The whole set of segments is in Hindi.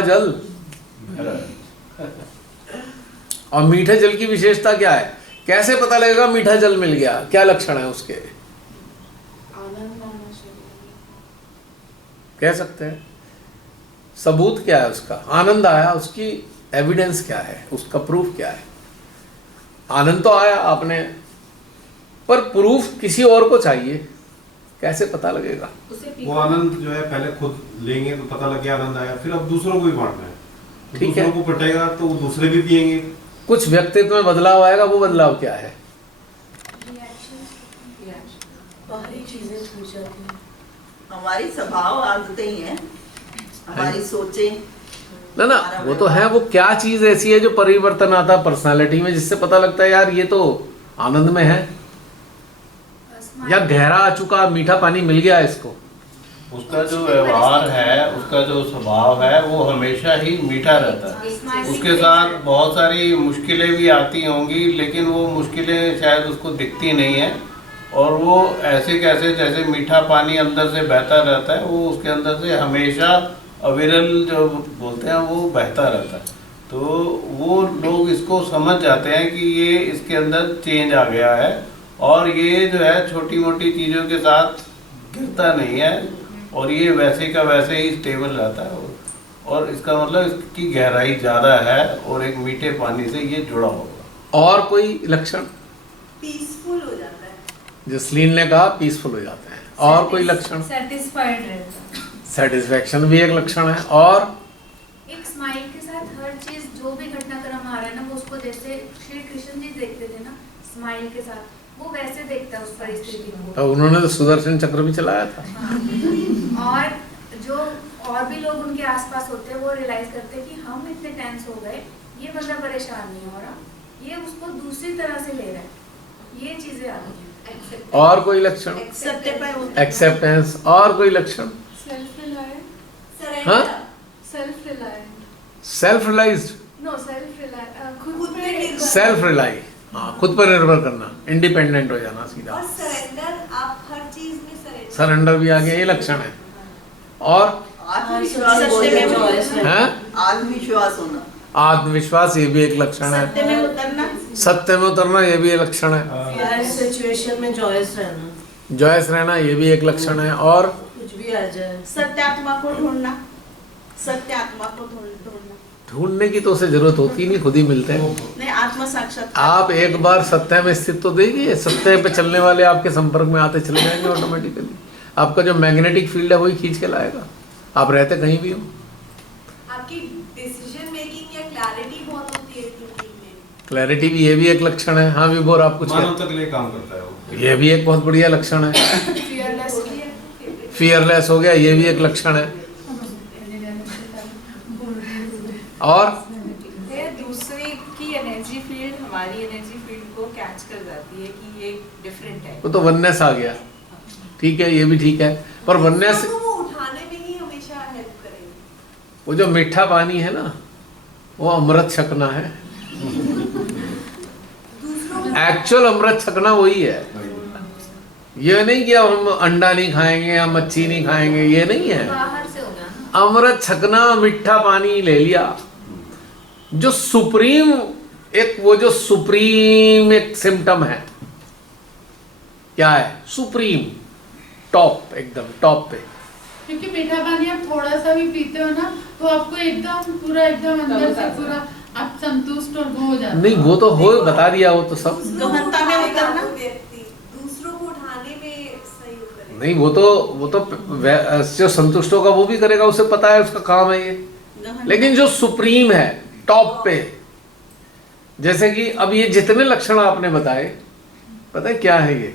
जल। और मीठे जल की विशेषता क्या है? कैसे पता लगेगा मीठा जल मिल गया? क्या लक्षण है उसके? कह सकते हैं सबूत क्या है उसका? आनंद आया, उसकी एविडेंस क्या है, उसका प्रूफ क्या है? आनंद तो आया आपने, पर प्रूफ किसी और को चाहिए, कैसे पता लगेगा? वो आनंद जो है पहले खुद लेंगे तो पता लग गया आनंद आया, फिर अब दूसरों को भी बांटना है, तो ठीक है। दूसरों को बटेगा तो वो दूसरे भी पिएंगे। कुछ व्यक्तित्व में बदलाव आएगा, वो बदलाव क्या है? बाहरी चीजें छूट जाती हैं, हमारी स्वभाव आदतें ही हैं, हमारी सोचें। ना वो तो है। वो क्या चीज ऐसी है जो परिवर्तन आता है पर्सनालिटी में, जिससे पता लगता है यार ये तो आनंद में है, या गहरा आ चुका मीठा पानी मिल गया इसको। उसका जो व्यवहार है, उसका जो स्वभाव है, वो हमेशा ही मीठा रहता है। उसके साथ बहुत सारी मुश्किलें भी आती होंगी, लेकिन वो मुश्किलें शायद उसको दिखती नहीं है, और वो ऐसे कैसे जैसे मीठा पानी अंदर से बहता रहता है, वो उसके अंदर से हमेशा अविरल जो बोलते हैं वो बहता रहता है। तो वो लोग इसको समझ जाते हैं कि ये इसके अंदर चेंज आ गया है, और ये जो है छोटी मोटी चीज़ों के साथ गिरता नहीं है, और ये वैसे का वैसे ही स्टेबल रहता है, और इसका मतलब इसकी गहराई ज़्यादा है, और एक मीठे पानी से ये जुड़ा होगा। और कोई लक्षण? पीसफुल हो जाता है। जसलीन ने कहा पीसफुल हो जाते हैं। और कोई लक्षण? सेटिस्फाइड रहता है, सेटिस्फेक्शन भी एक लक्षण है। और एक स्माइल के साथ हर चीज जो भी घटनाक्रम आ रहा है ना, वो उसको जैसे श्री कृष्ण जी देखते थे ना स्माइल के साथ, वो वैसे देखता है उस परिस्थिति को। तो उन्होंने तो सुदर्शन चक्र भी चलाया था। और जो और भी लोग उनके आसपास होते हैं, वो रियलाइज करते हैं कि हम इतने टेंस हो गए, ये बंदा परेशान नहीं हो रहा, ये उसको दूसरी तरह से ले रहा है। ये चीजें आती हैं। और कोई लक्षण? एक्सेप्टेंस। और कोई लक्षण? सेल्फ रिलायंट, हाँ? Self reliant, self realised, no self reliant, खुद पे निर्भर, सेल्फ रिलाई, हाँ, खुद पर निर्भर करना, इंडिपेंडेंट हो जाना सीधा। और सरेंडर, आप हर चीज में सरेंडर। सरेंडर भी आ गया, ये लक्षण है। और आत्मविश्वास हैं? आत्मविश्वास होना, आत्मविश्वास, ये भी एक लक्षण है। सत्य में उतरना, सत्य में उतरना, ये भी एक लक्षण है। हर सिचुएशन में जॉयस रहना, जॉयस रहना, ये भी एक लक्षण है। और कुछ भी आ जाए, सत्यात्मा को ढूंढना, सत्यात्मा को ढूंढना। ढूंढने की तो उसे जरूरत होती नहीं, खुद ही मिलते हैं। नहीं, आत्म साक्षात्कार। आप एक बार सत्य में स्थित तो देखिए, सत्य पे चलने वाले आपके संपर्क में आते चले जाएंगे ऑटोमेटिकली। आपका जो मैग्नेटिक फील्ड है वही खींच के लाएगा, आप रहते कहीं भी हो। आपकी डिसीजन मेकिंग या क्लैरिटी बहुत होती है थिंकिंग में। क्लैरिटी भी, ये भी एक लक्षण है। हाँ विभोर, आप कुछ मानव तक लिए काम करता है वो। ये भी एक बहुत बढ़िया लक्षण है। फियरलेस फियरलेस हो गया, ये भी एक लक्षण है। और दूसरे की एनर्जी फील्ड हमारी एनर्जी फील्ड को कैच कर जाती है कि ये डिफरेंट है। वो तो वननेस आ गया, ठीक है, ये भी ठीक है। पर वननेस, वो उठाने में ही हमेशा हेल्प करेंगे। वो जो मीठा पानी है ना, वो अमृत छकना है। एक्चुअल अमृत छकना वही है। ये नहीं कि अब हम अंडा नहीं खाएंगे या मच्छी नहीं खाएंगे, ये नहीं है। बाहर से हो गया ना। अमृत छकना, मीठा पानी ले लिया। जो सुप्रीम एक, वो जो सुप्रीम एक सिम्टम है, क्या है? सुप्रीम, टॉप, एकदम टॉप पे। क्योंकि मीठा पानी आप थोड़ा सा भी पीते हो ना, तो आपको एकदम पूरा एकदम अंदर से पूरा आप संतुष्ट और वो हो जाते हो। नहीं, वो तो हो, बता दिया वो तो सब। गहनता में उतरना, व्यक्ति दूसरों को उठाने में सहयोग करेगा। नहीं, वो तो जो संतुष्ट होगा वो भी करेगा, उसे पता है उसका काम है ये। लेकिन जो सुप्रीम है, टॉप पे, जैसे कि अब ये जितने लक्षण आपने बताए, पता है क्या है? ये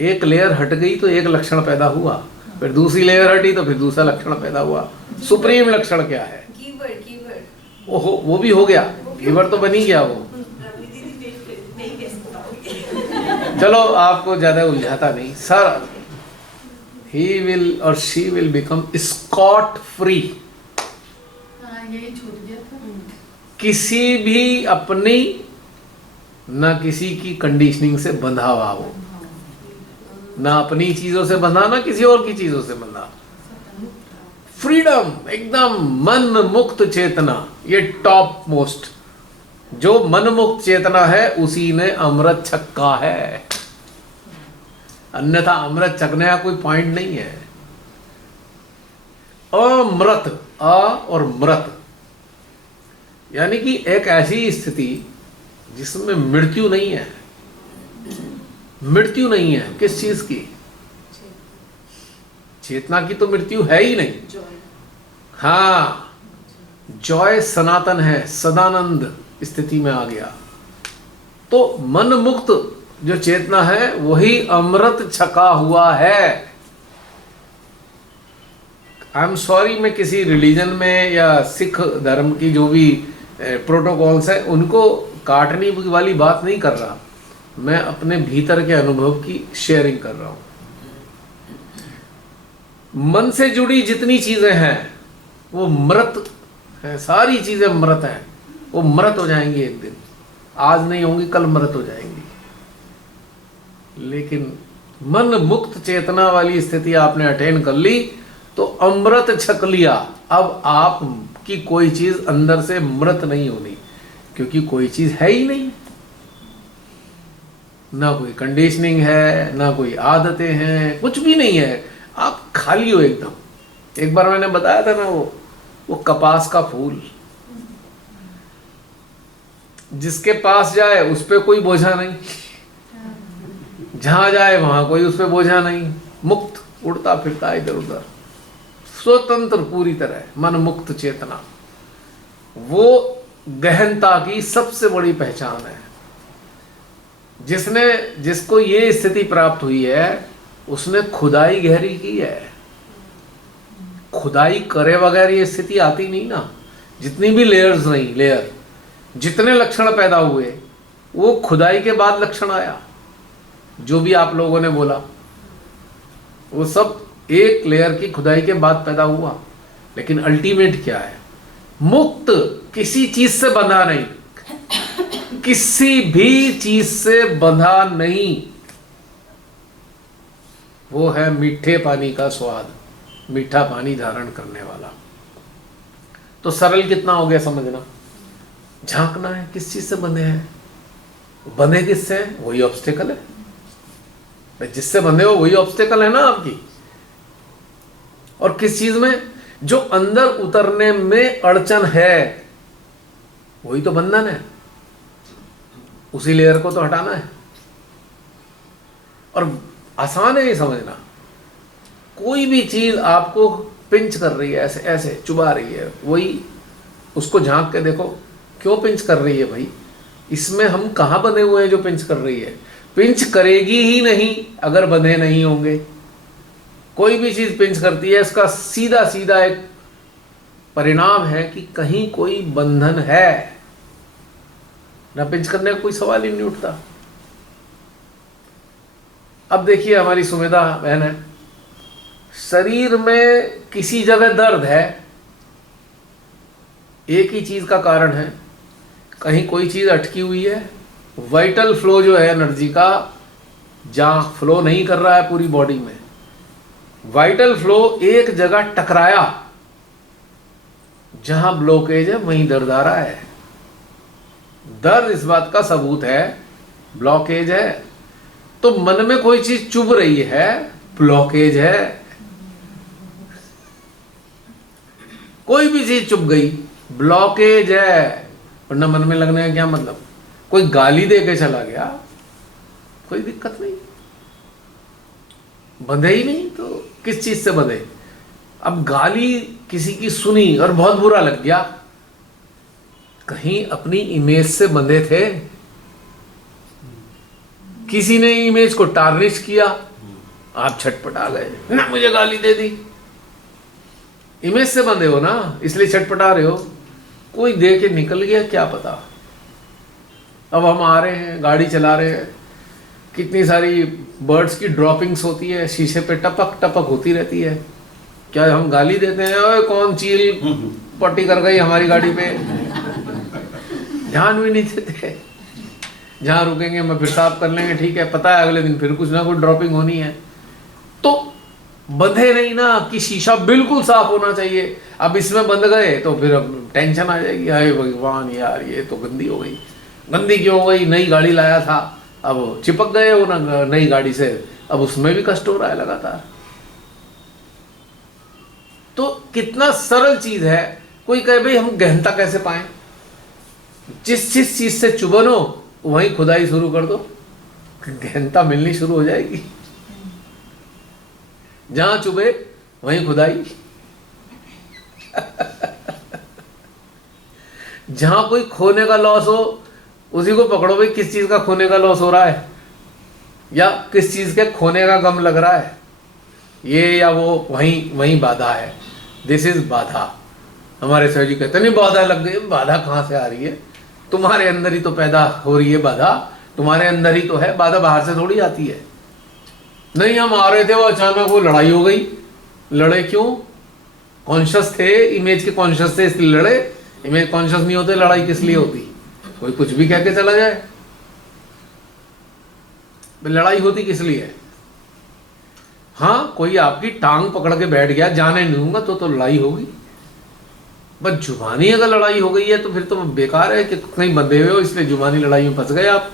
एक लेयर हट गई तो एक लक्षण पैदा हुआ, फिर दूसरी लेयर हटी तो फिर दूसरा लक्षण पैदा हुआ। सुप्रीम लक्षण क्या है? कीवर्ड ओहो, वो भी हो गया, कीवर्ड तो बन ही गया वो। चलो, आपको ज्यादा उलझाता नहीं सर। ही विल और she will become scot free. यही छूट गया था। किसी भी अपनी ना किसी की कंडीशनिंग से बंधा हुआ हो, ना अपनी चीजों से बंधा, ना किसी और की चीजों से बंधा। फ्रीडम, एकदम मन मुक्त चेतना, ये टॉप मोस्ट। जो मन मुक्त चेतना है उसी ने अमृत छक्का है, अन्यथा अमृत छकने का कोई पॉइंट नहीं है। अमृत, अ और मृत, यानी कि एक ऐसी स्थिति जिसमें मृत्यु नहीं है। मृत्यु नहीं है किस चीज की? चेतना की तो मृत्यु है ही नहीं। हाँ, जॉय सनातन है, सदानंद स्थिति में आ गया। तो मन मुक्त जो चेतना है वही अमृत छका हुआ है। आई एम सॉरी, मैं किसी रिलीजन में या सिख धर्म की जो भी प्रोटोकॉल्स है उनको काटने वाली बात नहीं कर रहा, मैं अपने भीतर के अनुभव की शेयरिंग कर रहा हूं। मन से जुड़ी जितनी चीजें हैं वो मृत है, सारी चीजें मृत हैं, वो मृत हो जाएंगी एक दिन, आज नहीं होंगी कल मृत हो जाएंगी। लेकिन मन मुक्त चेतना वाली स्थिति आपने अटेन कर ली तो अमृत छक लिया। अब आपकी कोई चीज अंदर से मृत नहीं होनी, क्योंकि कोई चीज है ही नहीं, ना कोई कंडीशनिंग है, ना कोई आदतें हैं, कुछ भी नहीं है, आप खाली हो एकदम। एक बार मैंने बताया था ना वो कपास का फूल, जिसके पास जाए उस पे कोई बोझा नहीं, जहां जाए वहां कोई उस पे बोझा नहीं, मुक्त उड़ता फिरता इधर उधर, स्वतंत्र पूरी तरह, मन मुक्त चेतना। वो गहनता की सबसे बड़ी पहचान है। जिसको ये स्थिति प्राप्त हुई है उसने खुदाई गहरी की है। खुदाई करे बगैर ये स्थिति आती नहीं ना। जितनी भी लेयर्स रही, जितने लक्षण पैदा हुए वो खुदाई के बाद लक्षण आया। जो भी आप लोगों ने बोला वो सब एक लेयर की खुदाई के बाद पैदा हुआ। लेकिन अल्टीमेट क्या है? मुक्त, किसी चीज से बंधा नहीं, किसी भी चीज से बंधा नहीं। वो है मीठे पानी का स्वाद, मीठा पानी धारण करने वाला। तो सरल कितना हो गया समझना। झांकना है किस चीज से बंधे हैं, बंधे किससे हैं? वही ऑब्स्टेकल है, जिससे बंधे हो वही ऑब्स्टेकल है ना आपकी। और किस चीज में? जो अंदर उतरने में अड़चन है वही तो बंधन है, उसी लेयर को तो हटाना है। और आसान है ये समझना। कोई भी चीज आपको पिंच कर रही है, ऐसे ऐसे चुबा रही है, वही उसको झांक के देखो क्यों पिंच कर रही है भाई, इसमें हम कहाँ बंधे हुए हैं जो पिंच कर रही है? पिंच करेगी ही नहीं अगर बंधे नहीं होंगे। कोई भी चीज पिंच करती है, इसका सीधा सीधा एक परिणाम है कि कहीं कोई बंधन है, ना पिंच करने का कोई सवाल ही नहीं उठता। अब देखिए हमारी सुमेधा बहन है, शरीर में किसी जगह दर्द है, एक ही चीज का कारण है, कहीं कोई चीज अटकी हुई है। वाइटल फ्लो जो है एनर्जी का, जहां फ्लो नहीं कर रहा है पूरी बॉडी में, वाइटल फ्लो एक जगह टकराया, जहां ब्लॉकेज है वहीं दर्द आ रहा है। दर्द इस बात का सबूत है ब्लॉकेज है। तो मन में कोई चीज चुभ रही है, ब्लॉकेज है। कोई भी चीज चुभ गई, ब्लॉकेज है। वरना मन में लगने का क्या मतलब? कोई गाली दे के चला गया, कोई दिक्कत नहीं, बंधे ही नहीं तो किस चीज से बंधे? अब गाली किसी की सुनी और बहुत बुरा लग गया, कहीं अपनी इमेज से बंधे थे, किसी ने इमेज को टार्निश किया, आप छटपटा गए ना, मुझे गाली दे दी। इमेज से बंधे हो ना, इसलिए छटपटा रहे हो। कोई दे के निकल गया क्या पता। अब हम आ रहे हैं, गाड़ी चला रहे हैं, कितनी सारी बर्ड्स की ड्रॉपिंग्स होती है, शीशे पे टपक टपक होती रहती है। क्या हम गाली देते हैं, ओए कौन चील पट्टी कर गई हमारी गाड़ी पे? ध्यान भी नहीं देते। जहाँ रुकेंगे मैं फिर साफ कर लेंगे, ठीक है, पता है अगले दिन फिर कुछ ना कुछ ड्रॉपिंग होनी है। तो बंधे नहीं ना कि शीशा बिल्कुल साफ होना चाहिए, अब इसमें बंध गए तो फिर अब टेंशन आ जाएगी, अरे भगवान यार ये तो गंदी हो गई। गंदी क्यों हो गई? नई गाड़ी लाया था, अब चिपक गए हो ना नई गाड़ी से, अब उसमें भी कष्ट हो रहा है लगातार। तो कितना सरल चीज है। कोई कहे भाई हम गहनता कैसे पाएं? जिस चीज से चुभन हो वहीं खुदाई शुरू कर दो, गहनता मिलनी शुरू हो जाएगी। जहां चुभे वहीं खुदाई। जहां कोई खोने का लॉस हो उसी को पकड़ो, भाई किस चीज का खोने का लॉस हो रहा है, या किस चीज के खोने का गम लग रहा है, ये या वो, वहीं बाधा है। दिस इज बाधा। हमारे सर जी कहते नहीं बाधा लग गई। बाधा कहां से आ रही है? तुम्हारे अंदर ही तो पैदा हो रही है बाधा, तुम्हारे अंदर ही तो है। बाधा बाहर से थोड़ी आती है। नहीं हम आ रहे थे, वो अचानक वो लड़ाई हो गई। लड़े क्यों? कॉन्शियस थे, इमेज के कॉन्शियस थे इसलिए लड़े। इमेज कॉन्शियस नहीं होते लड़ाई किस लिए होती? कोई कुछ भी कह के चला जाए, लड़ाई होती किस लिए? हाँ, कोई आपकी टांग पकड़ के बैठ गया, जाने नहीं दूंगा, तो लड़ाई होगी। बस जुबानी अगर लड़ाई हो गई है तो फिर तो बेकार है कि कहीं बंधे हुए हो इसलिए जुबानी लड़ाई में फंस गए आप।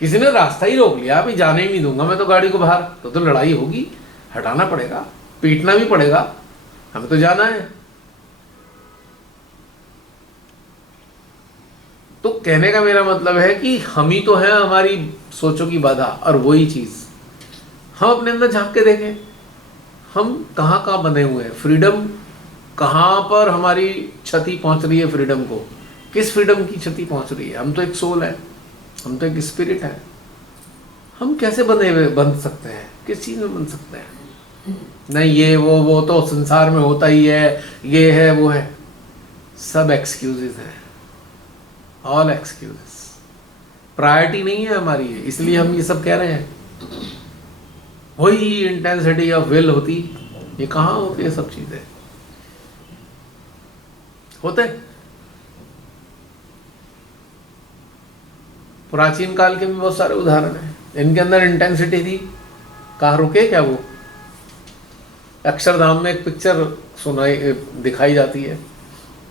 किसी ने रास्ता ही रोक लिया, अभी जाने ही नहीं दूंगा मैं तो गाड़ी को बाहर, तो लड़ाई होगी। हटाना पड़ेगा, पीटना भी पड़ेगा, हमें तो जाना है। तो कहने का मेरा मतलब है कि हम ही तो हैं हमारी सोचों की बाधा। और वही चीज हम अपने अंदर झांक के देखें, हम कहाँ कहाँ बंधे हुए हैं। फ्रीडम कहाँ पर हमारी क्षति पहुंच रही है? फ्रीडम को किस फ्रीडम की क्षति पहुंच रही है? हम तो एक सोल है, हम तो एक स्पिरिट है। हम कैसे बंध सकते हैं? किस चीज में बंध सकते हैं? नहीं ये वो तो संसार में होता ही है, ये है वो है, सब एक्सक्यूजेस हैं, ऑल एक्सक्यूजेस। प्रायोरिटी नहीं है हमारी, इसलिए हम ये सब कह रहे हैं। वही इंटेंसिटी ऑफ विल होती, ये कहाँ होती है? सब चीजें होते। प्राचीन काल के भी बहुत सारे उदाहरण हैं, इनके अंदर इंटेंसिटी थी, कहाँ रुके क्या वो? अक्षरधाम में एक पिक्चर सुनाई दिखाई जाती है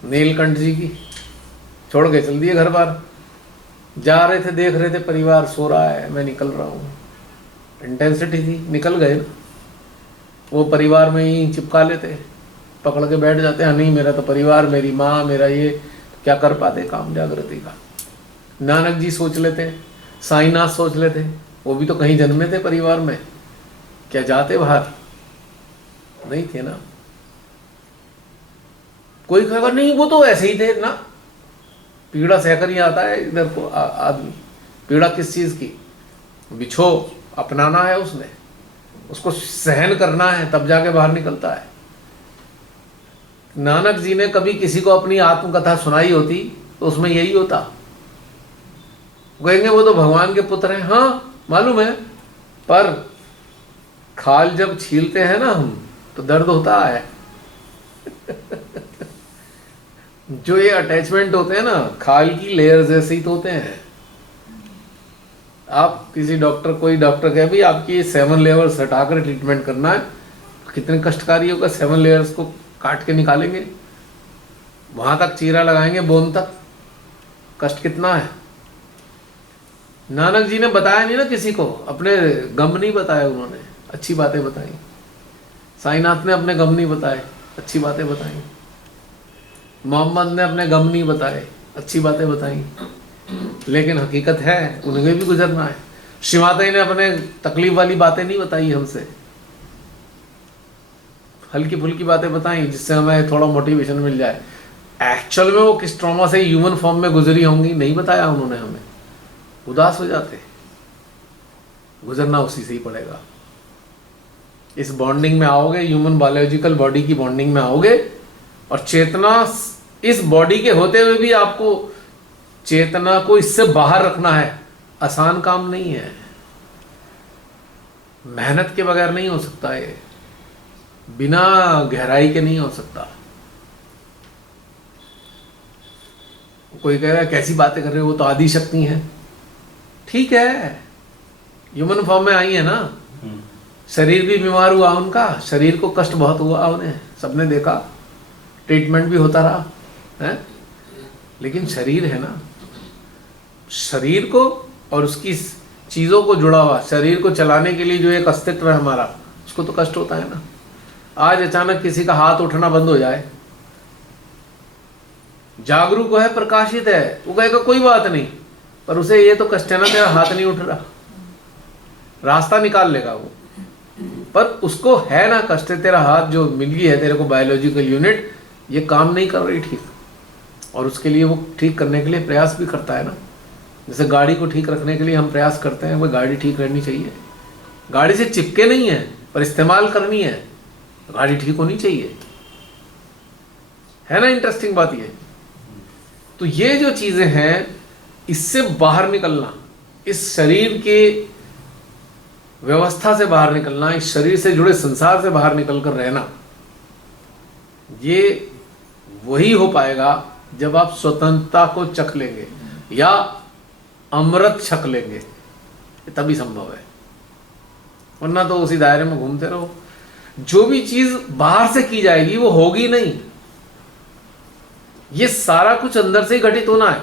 नीलकंठ जी की, छोड़ के चल दिए घर बार। जा रहे थे, देख रहे थे परिवार सो रहा है, मैं निकल रहा हूँ। इंटेंसिटी थी, निकल गए ना। वो परिवार में ही चिपका लेते, पकड़ के बैठ जाते हैं, नहीं मेरा तो परिवार, मेरी माँ, मेरा ये, क्या कर पाते काम जागृति का। नानक जी सोच लेते, साईनाथ सोच लेते, वो भी तो कहीं जन्मे थे परिवार में, क्या जाते बाहर? नहीं थे ना। कोई कहेगा नहीं वो तो ऐसे ही थे ना, पीड़ा सहकर ही आता है इधर को आदमी। पीड़ा किस चीज की? बिछो अपनाना है उसने, उसको सहन करना है, तब जाके बाहर निकलता है। नानक जी ने कभी किसी को अपनी आत्मकथा सुनाई होती तो उसमें यही होता। कहेंगे वो तो भगवान के पुत्र हैं, हाँ मालूम है, पर खाल जब छीलते हैं ना हम तो दर्द होता है। जो ये अटैचमेंट होते हैं ना, खाल की लेयर जैसे ही तो होते हैं। आप किसी डॉक्टर, कोई डॉक्टर कहे भाई आपकी 7 लेयर्स हटाकर ट्रीटमेंट करना है, कितने कष्टकारी होगा। 7 लेयर्स को काट के निकालेंगे, वहां तक चीरा लगाएंगे, बोन तक, कष्ट कितना है। नानक जी ने बताया नहीं ना किसी को, अपने गम नहीं बताए उन्होंने, अच्छी बातें बताई। साईनाथ ने अपने गम नहीं बताए, अच्छी बातें बताई। मोहम्मद ने अपने गम नहीं बताए, अच्छी बातें बताई। लेकिन हकीकत है उन्हें भी गुजरना है। शिवाताई ने अपने तकलीफ वाली बातें नहीं बताई हमसे, हल्की फुल्की बातें बताई जिससे हमें थोड़ा मोटिवेशन मिल जाए। एक्चुअल में वो किस ट्रॉमा से ह्यूमन फॉर्म में गुजरी होंगी नहीं बताया उन्होंने हमें, उदास हो जाते। गुजरना उसी से ही पड़ेगा। इस बॉन्डिंग में आओगे, ह्यूमन बायोलॉजिकल बॉडी की बॉन्डिंग में आओगे, और चेतना इस बॉडी के होते हुए भी आपको चेतना को इससे बाहर रखना है। आसान काम नहीं है, मेहनत के बगैर नहीं हो सकता है, बिना गहराई के नहीं हो सकता। कोई कहेगा कैसी बातें कर रहे हो, वो तो आदि शक्ति है। ठीक है, ह्यूमन फॉर्म में आई है ना, शरीर भी बीमार हुआ उनका, शरीर को कष्ट बहुत हुआ उन्हें, सबने देखा, ट्रीटमेंट भी होता रहा है। लेकिन शरीर है ना, शरीर को और उसकी चीज़ों को जुड़ा हुआ, शरीर को चलाने के लिए जो एक अस्तित्व है हमारा, उसको तो कष्ट होता है ना। आज अचानक किसी का हाथ उठना बंद हो जाए, जागरूक है, प्रकाशित है, वो कहेगा कोई बात नहीं, पर उसे ये तो कष्ट है ना, तेरा हाथ नहीं उठ रहा, रास्ता निकाल लेगा वो, पर उसको है ना कष्ट है, तेरा हाथ जो मिल गई है तेरे को बायोलॉजिकल यूनिट, ये काम नहीं कर रही ठीक, और उसके लिए वो ठीक करने के लिए प्रयास भी करता है ना। जैसे गाड़ी को ठीक रखने के लिए हम प्रयास करते हैं, वो गाड़ी ठीक रहनी चाहिए, गाड़ी से चिपके नहीं है पर इस्तेमाल करनी है, गाड़ी ठीक होनी चाहिए, है ना। इंटरेस्टिंग बात ये। तो ये जो चीजें हैं, इससे बाहर निकलना, इस शरीर के व्यवस्था से बाहर निकलना, इस शरीर से जुड़े संसार से बाहर निकल कर रहना, ये वही हो पाएगा जब आप स्वतंत्रता को चख लेंगे या अमृत छक लेंगे, तभी संभव है। वरना तो उसी दायरे में घूमते रहो। जो भी चीज बाहर से की जाएगी वो होगी नहीं, ये सारा कुछ अंदर से ही घटित होना है,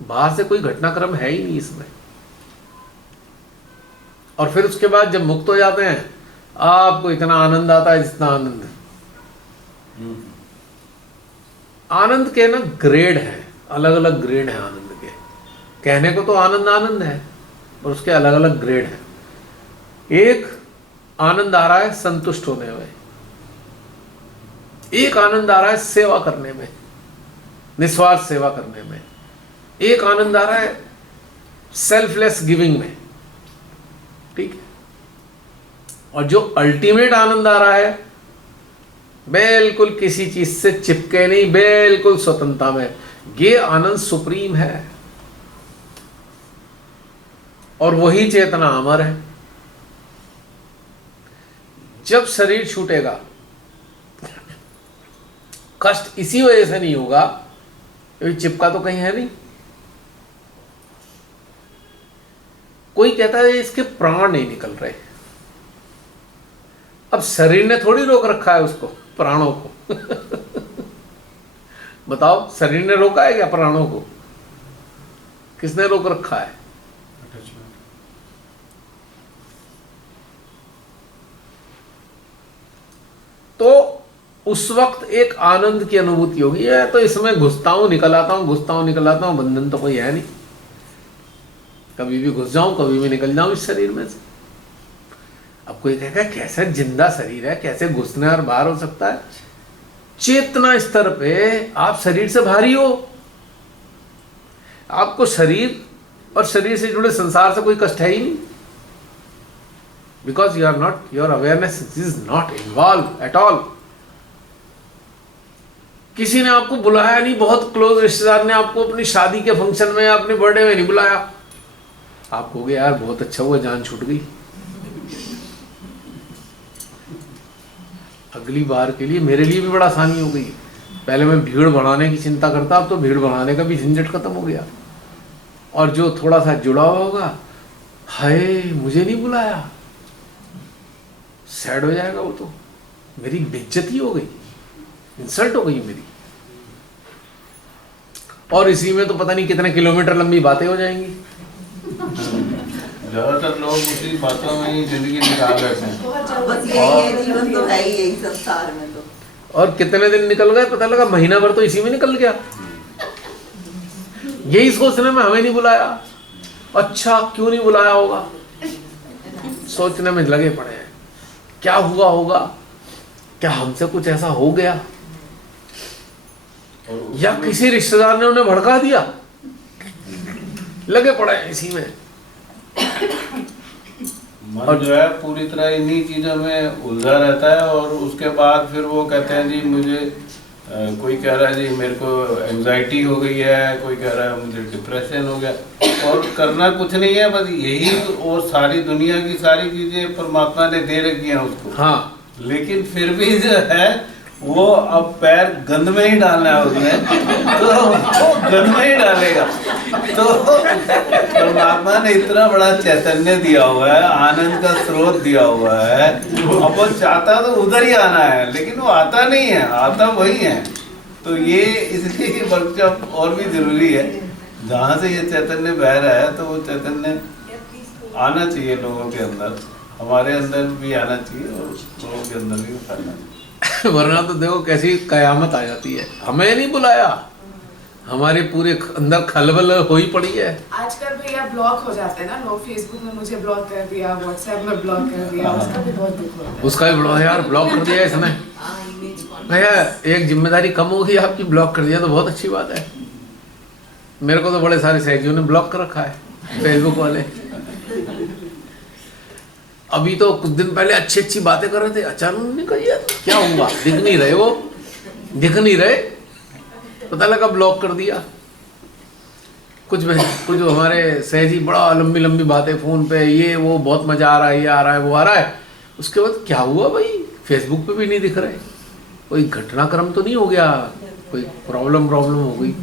बाहर से कोई घटनाक्रम है ही नहीं इसमें। और फिर उसके बाद जब मुक्त हो जाते हैं, आपको इतना आनंद आता है, जितना आनंद के ना ग्रेड है, अलग अलग ग्रेड है आनंद के। कहने को तो आनंद आनंद है, पर उसके अलग अलग ग्रेड हैं। एक आनंद आ रहा है संतुष्ट होने में, एक आनंद आ रहा है सेवा करने में, निस्वार्थ सेवा करने में, एक आनंद आ रहा है सेल्फलेस गिविंग में, ठीक है। और जो अल्टीमेट आनंद आ रहा है, बिल्कुल किसी चीज से चिपके नहीं, बिल्कुल स्वतंत्रता में, ये आनंद सुप्रीम है। और वही चेतना अमर है। जब शरीर छूटेगा, कष्ट इसी वजह से नहीं होगा क्योंकि चिपका तो कहीं है नहीं। कोई कहता है इसके प्राण नहीं निकल रहे, अब शरीर ने थोड़ी रोक रखा है उसको, प्राणों को बताओ, शरीर ने रोका है क्या प्राणों को? किसने रोक रखा है? तो उस वक्त एक आनंद की अनुभूति होगी, है तो इसमें घुसता हूं निकल आता हूं, घुसता हूं निकल आता हूं, बंधन तो कोई है नहीं, कभी भी घुस जाऊं कभी भी निकल जाऊं इस शरीर में से। अब कोई कहेगा कैसे जिंदा शरीर है, कैसे घुसने और बाहर हो सकता है? चेतना स्तर पे आप शरीर से बाहरी हो, आपको शरीर और शरीर से जुड़े संसार से कोई कष्ट है ही नहीं, because you are not, your awareness is not involve at all. किसी ने आपको बुलाया नहीं, बहुत क्लोज रिश्तेदार ने आपको अपनी शादी के फंक्शन में, अपने बर्थडे में नहीं बुलाया, आप कहोगे यार बहुत अच्छा हुआ जान छूट गई, अगली बार के लिए मेरे लिए भी बड़ा आसानी हो गई। पहले मैं भीड़ बढ़ाने की चिंता करता, अब तो भीड़ बढ़ाने का भी झंझट खत्म हो गया। और जो थोड़ा सा जुड़ा हुआ होगा, हाय मुझे नहीं बुलाया, सैड हो जाएगा वो, तो मेरी बेइज्जती हो गई, इंसल्ट हो गई मेरी। और इसी में तो पता नहीं कितने किलोमीटर लंबी बातें हो जाएंगी। ज्यादातर लोग उसी बातों में ही जिंदगी निकाल लेते हैं। बस यही है, जीवन तो है ही यही संसार में तो। और कितने दिन निकल गए पता लगा, महीना भर तो इसी में निकल गया, यही सोचने में हमें नहीं बुलाया, अच्छा क्यों नहीं बुलाया होगा, सोचने में लगे पड़े हैं क्या हुआ होगा, क्या हमसे कुछ ऐसा हो गया, या किसी रिश्तेदार ने उन्हें भड़का दिया, लगे पड़े हैं इसी में। मन जो है पूरी तरह इन्हीं चीज़ों में उलझा रहता है। और उसके बाद फिर वो कहते हैं जी मुझे कोई कह रहा है जी मेरे को एंजाइटी हो गई है, कोई कह रहा है मुझे डिप्रेशन हो गया, और करना कुछ नहीं है, बस यही। और सारी दुनिया की सारी चीज़ें परमात्मा ने दे रखी हैं उसको। हाँ, लेकिन फिर भी जो है वो अब पैर गंद में ही डालना है उसने, तो वो गंद में ही डालेगा। तो परमात्मा ने इतना बड़ा चैतन्य दिया हुआ है, आनंद का स्रोत दिया हुआ है, अब वो चाहता तो उधर ही आना है, लेकिन वो आता नहीं है, आता वही है। तो ये इसलिए वर्कशॉप और भी जरूरी है। जहाँ से ये चैतन्य बह रहा है तो वो चैतन्य आना चाहिए लोगों के अंदर, हमारे अंदर भी आना चाहिए और लोगों के अंदर भी फैलना चाहिए। वरना तो देखो कैसी कयामत आ जाती है। हमें नहीं बुलाया, हमारे पूरे अंदर खलबल हो ही पड़ी है। आजकल भैया ब्लॉक हो जाते हैं ना लोग, फेसबुक में मुझे ब्लॉक कर दिया, व्हाट्सएप में ब्लॉक कर दिया, उसका भी बहुत दुख होता है। उसका भी ब्लॉक यार, ब्लॉक कर दिया इसने भैया, एक जिम्मेदारी कम होगी आपकी, ब्लॉक कर दिया तो बहुत अच्छी बात है। मेरे को तो बड़े सारे सहयोगियों ने ब्लॉक कर रखा है, फेसबुक वाले। अभी तो कुछ दिन पहले अच्छी अच्छी बातें कर रहे थे, अचानक निकल गया, क्या हुआ? दिख नहीं रहे, वो दिख नहीं रहे, पता लगा ब्लॉक कर दिया। कुछ हमारे सहजी बड़ा लंबी लंबी बातें फोन पे, ये वो बहुत मजा आ रहा है, ये आ रहा है, वो आ रहा है। उसके बाद क्या हुआ भाई, फेसबुक पे भी नहीं दिख रहे, कोई घटनाक्रम तो नहीं हो गया, कोई प्रॉब्लम हो गई?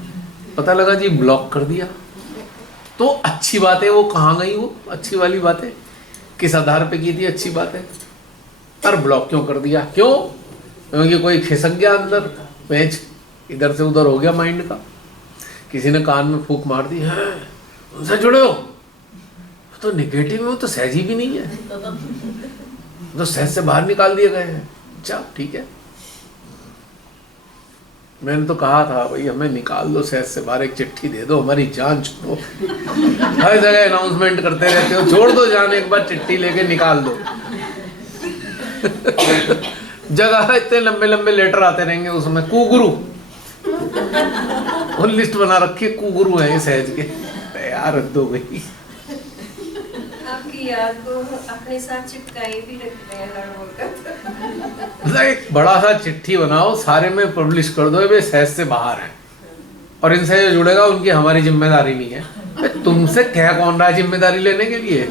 पता लगा जी ब्लॉक कर दिया। तो अच्छी बातें वो कहाँ गई, वो अच्छी वाली बातें किस आधार पे की थी अच्छी बातें, पर ब्लॉक क्यों कर दिया? क्यों? क्योंकि कोई खिसक गया अंदर, पेच इधर से उधर हो गया माइंड का, किसी ने कान में फूंक मार दी, है उनसे जुड़े हो तो निगेटिव में, वो तो सहज ही भी नहीं है, तो सहज से बाहर निकाल दिए गए हैं। अच्छा ठीक है, मैंने तो कहा था भाई हमें निकाल दो सहज से बाहर, एक चिट्ठी दे दो, हमारी जान छोड़ो। हर जगह अनाउंसमेंट करते रहते हो, छोड़ दो जान, एक बार चिट्ठी लेके निकाल दो। जगह इतने लंबे लंबे लेटर आते रहेंगे, उसमें कुगुरु वो लिस्ट बना रखी है, कुगुरु है ये सहज के। यार हद हो गई। आपकी याद को अपने साथ चिपकाए भी रखते हैं हर वक्त। एक बड़ा सा चिट्ठी बनाओ, सारे में पब्लिश कर दो, वे सहज से बाहर हैं और इनसे जो जुड़ेगा उनकी हमारी जिम्मेदारी नहीं है। तुमसे कह कौन रहा है जिम्मेदारी लेने के लिए?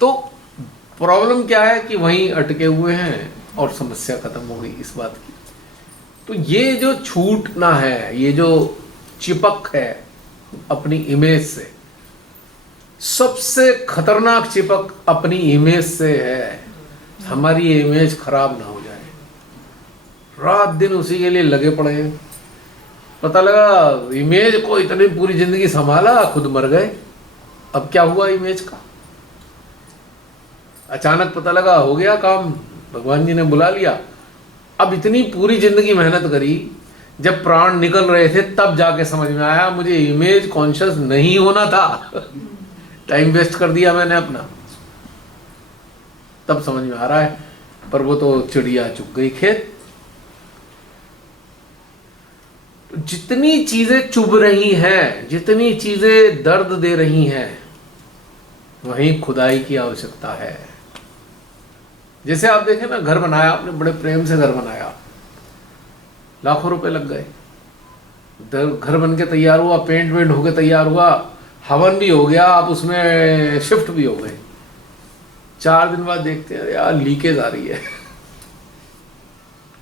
तो प्रॉब्लम क्या है कि वहीं अटके हुए हैं और समस्या खत्म हो गई इस बात की। तो ये जो छूटना है, ये जो चिपक है अपनी इमेज से, सबसे खतरनाक चिपक अपनी इमेज से है। हमारी इमेज खराब ना हो जाए, रात दिन उसी के लिए लगे पड़े हैं। पता लगा इमेज को इतनी पूरी जिंदगी संभाला, खुद मर गए। अब क्या हुआ इमेज का? अचानक पता लगा हो गया काम, भगवान जी ने बुला लिया। अब इतनी पूरी जिंदगी मेहनत करी, जब प्राण निकल रहे थे तब जाके समझ में आया मुझे इमेज कॉन्शियस नहीं होना था। टाइम वेस्ट कर दिया मैंने अपना, तब समझ में आ रहा है। पर वो तो चिड़िया चुग गई खेत। जितनी चीजें चुभ रही हैं, जितनी चीजें दर्द दे रही हैं, वहीं खुदाई की आवश्यकता है। जैसे आप देखें ना, घर बनाया आपने, बड़े प्रेम से घर बनाया, लाखों रुपए लग गए, घर बन के तैयार हुआ, पेंट वेंट होके तैयार हुआ, हवन भी हो गया, आप उसमें शिफ्ट भी हो गए। 4 दिन बाद देखते हैं यार लीकेज आ रही है,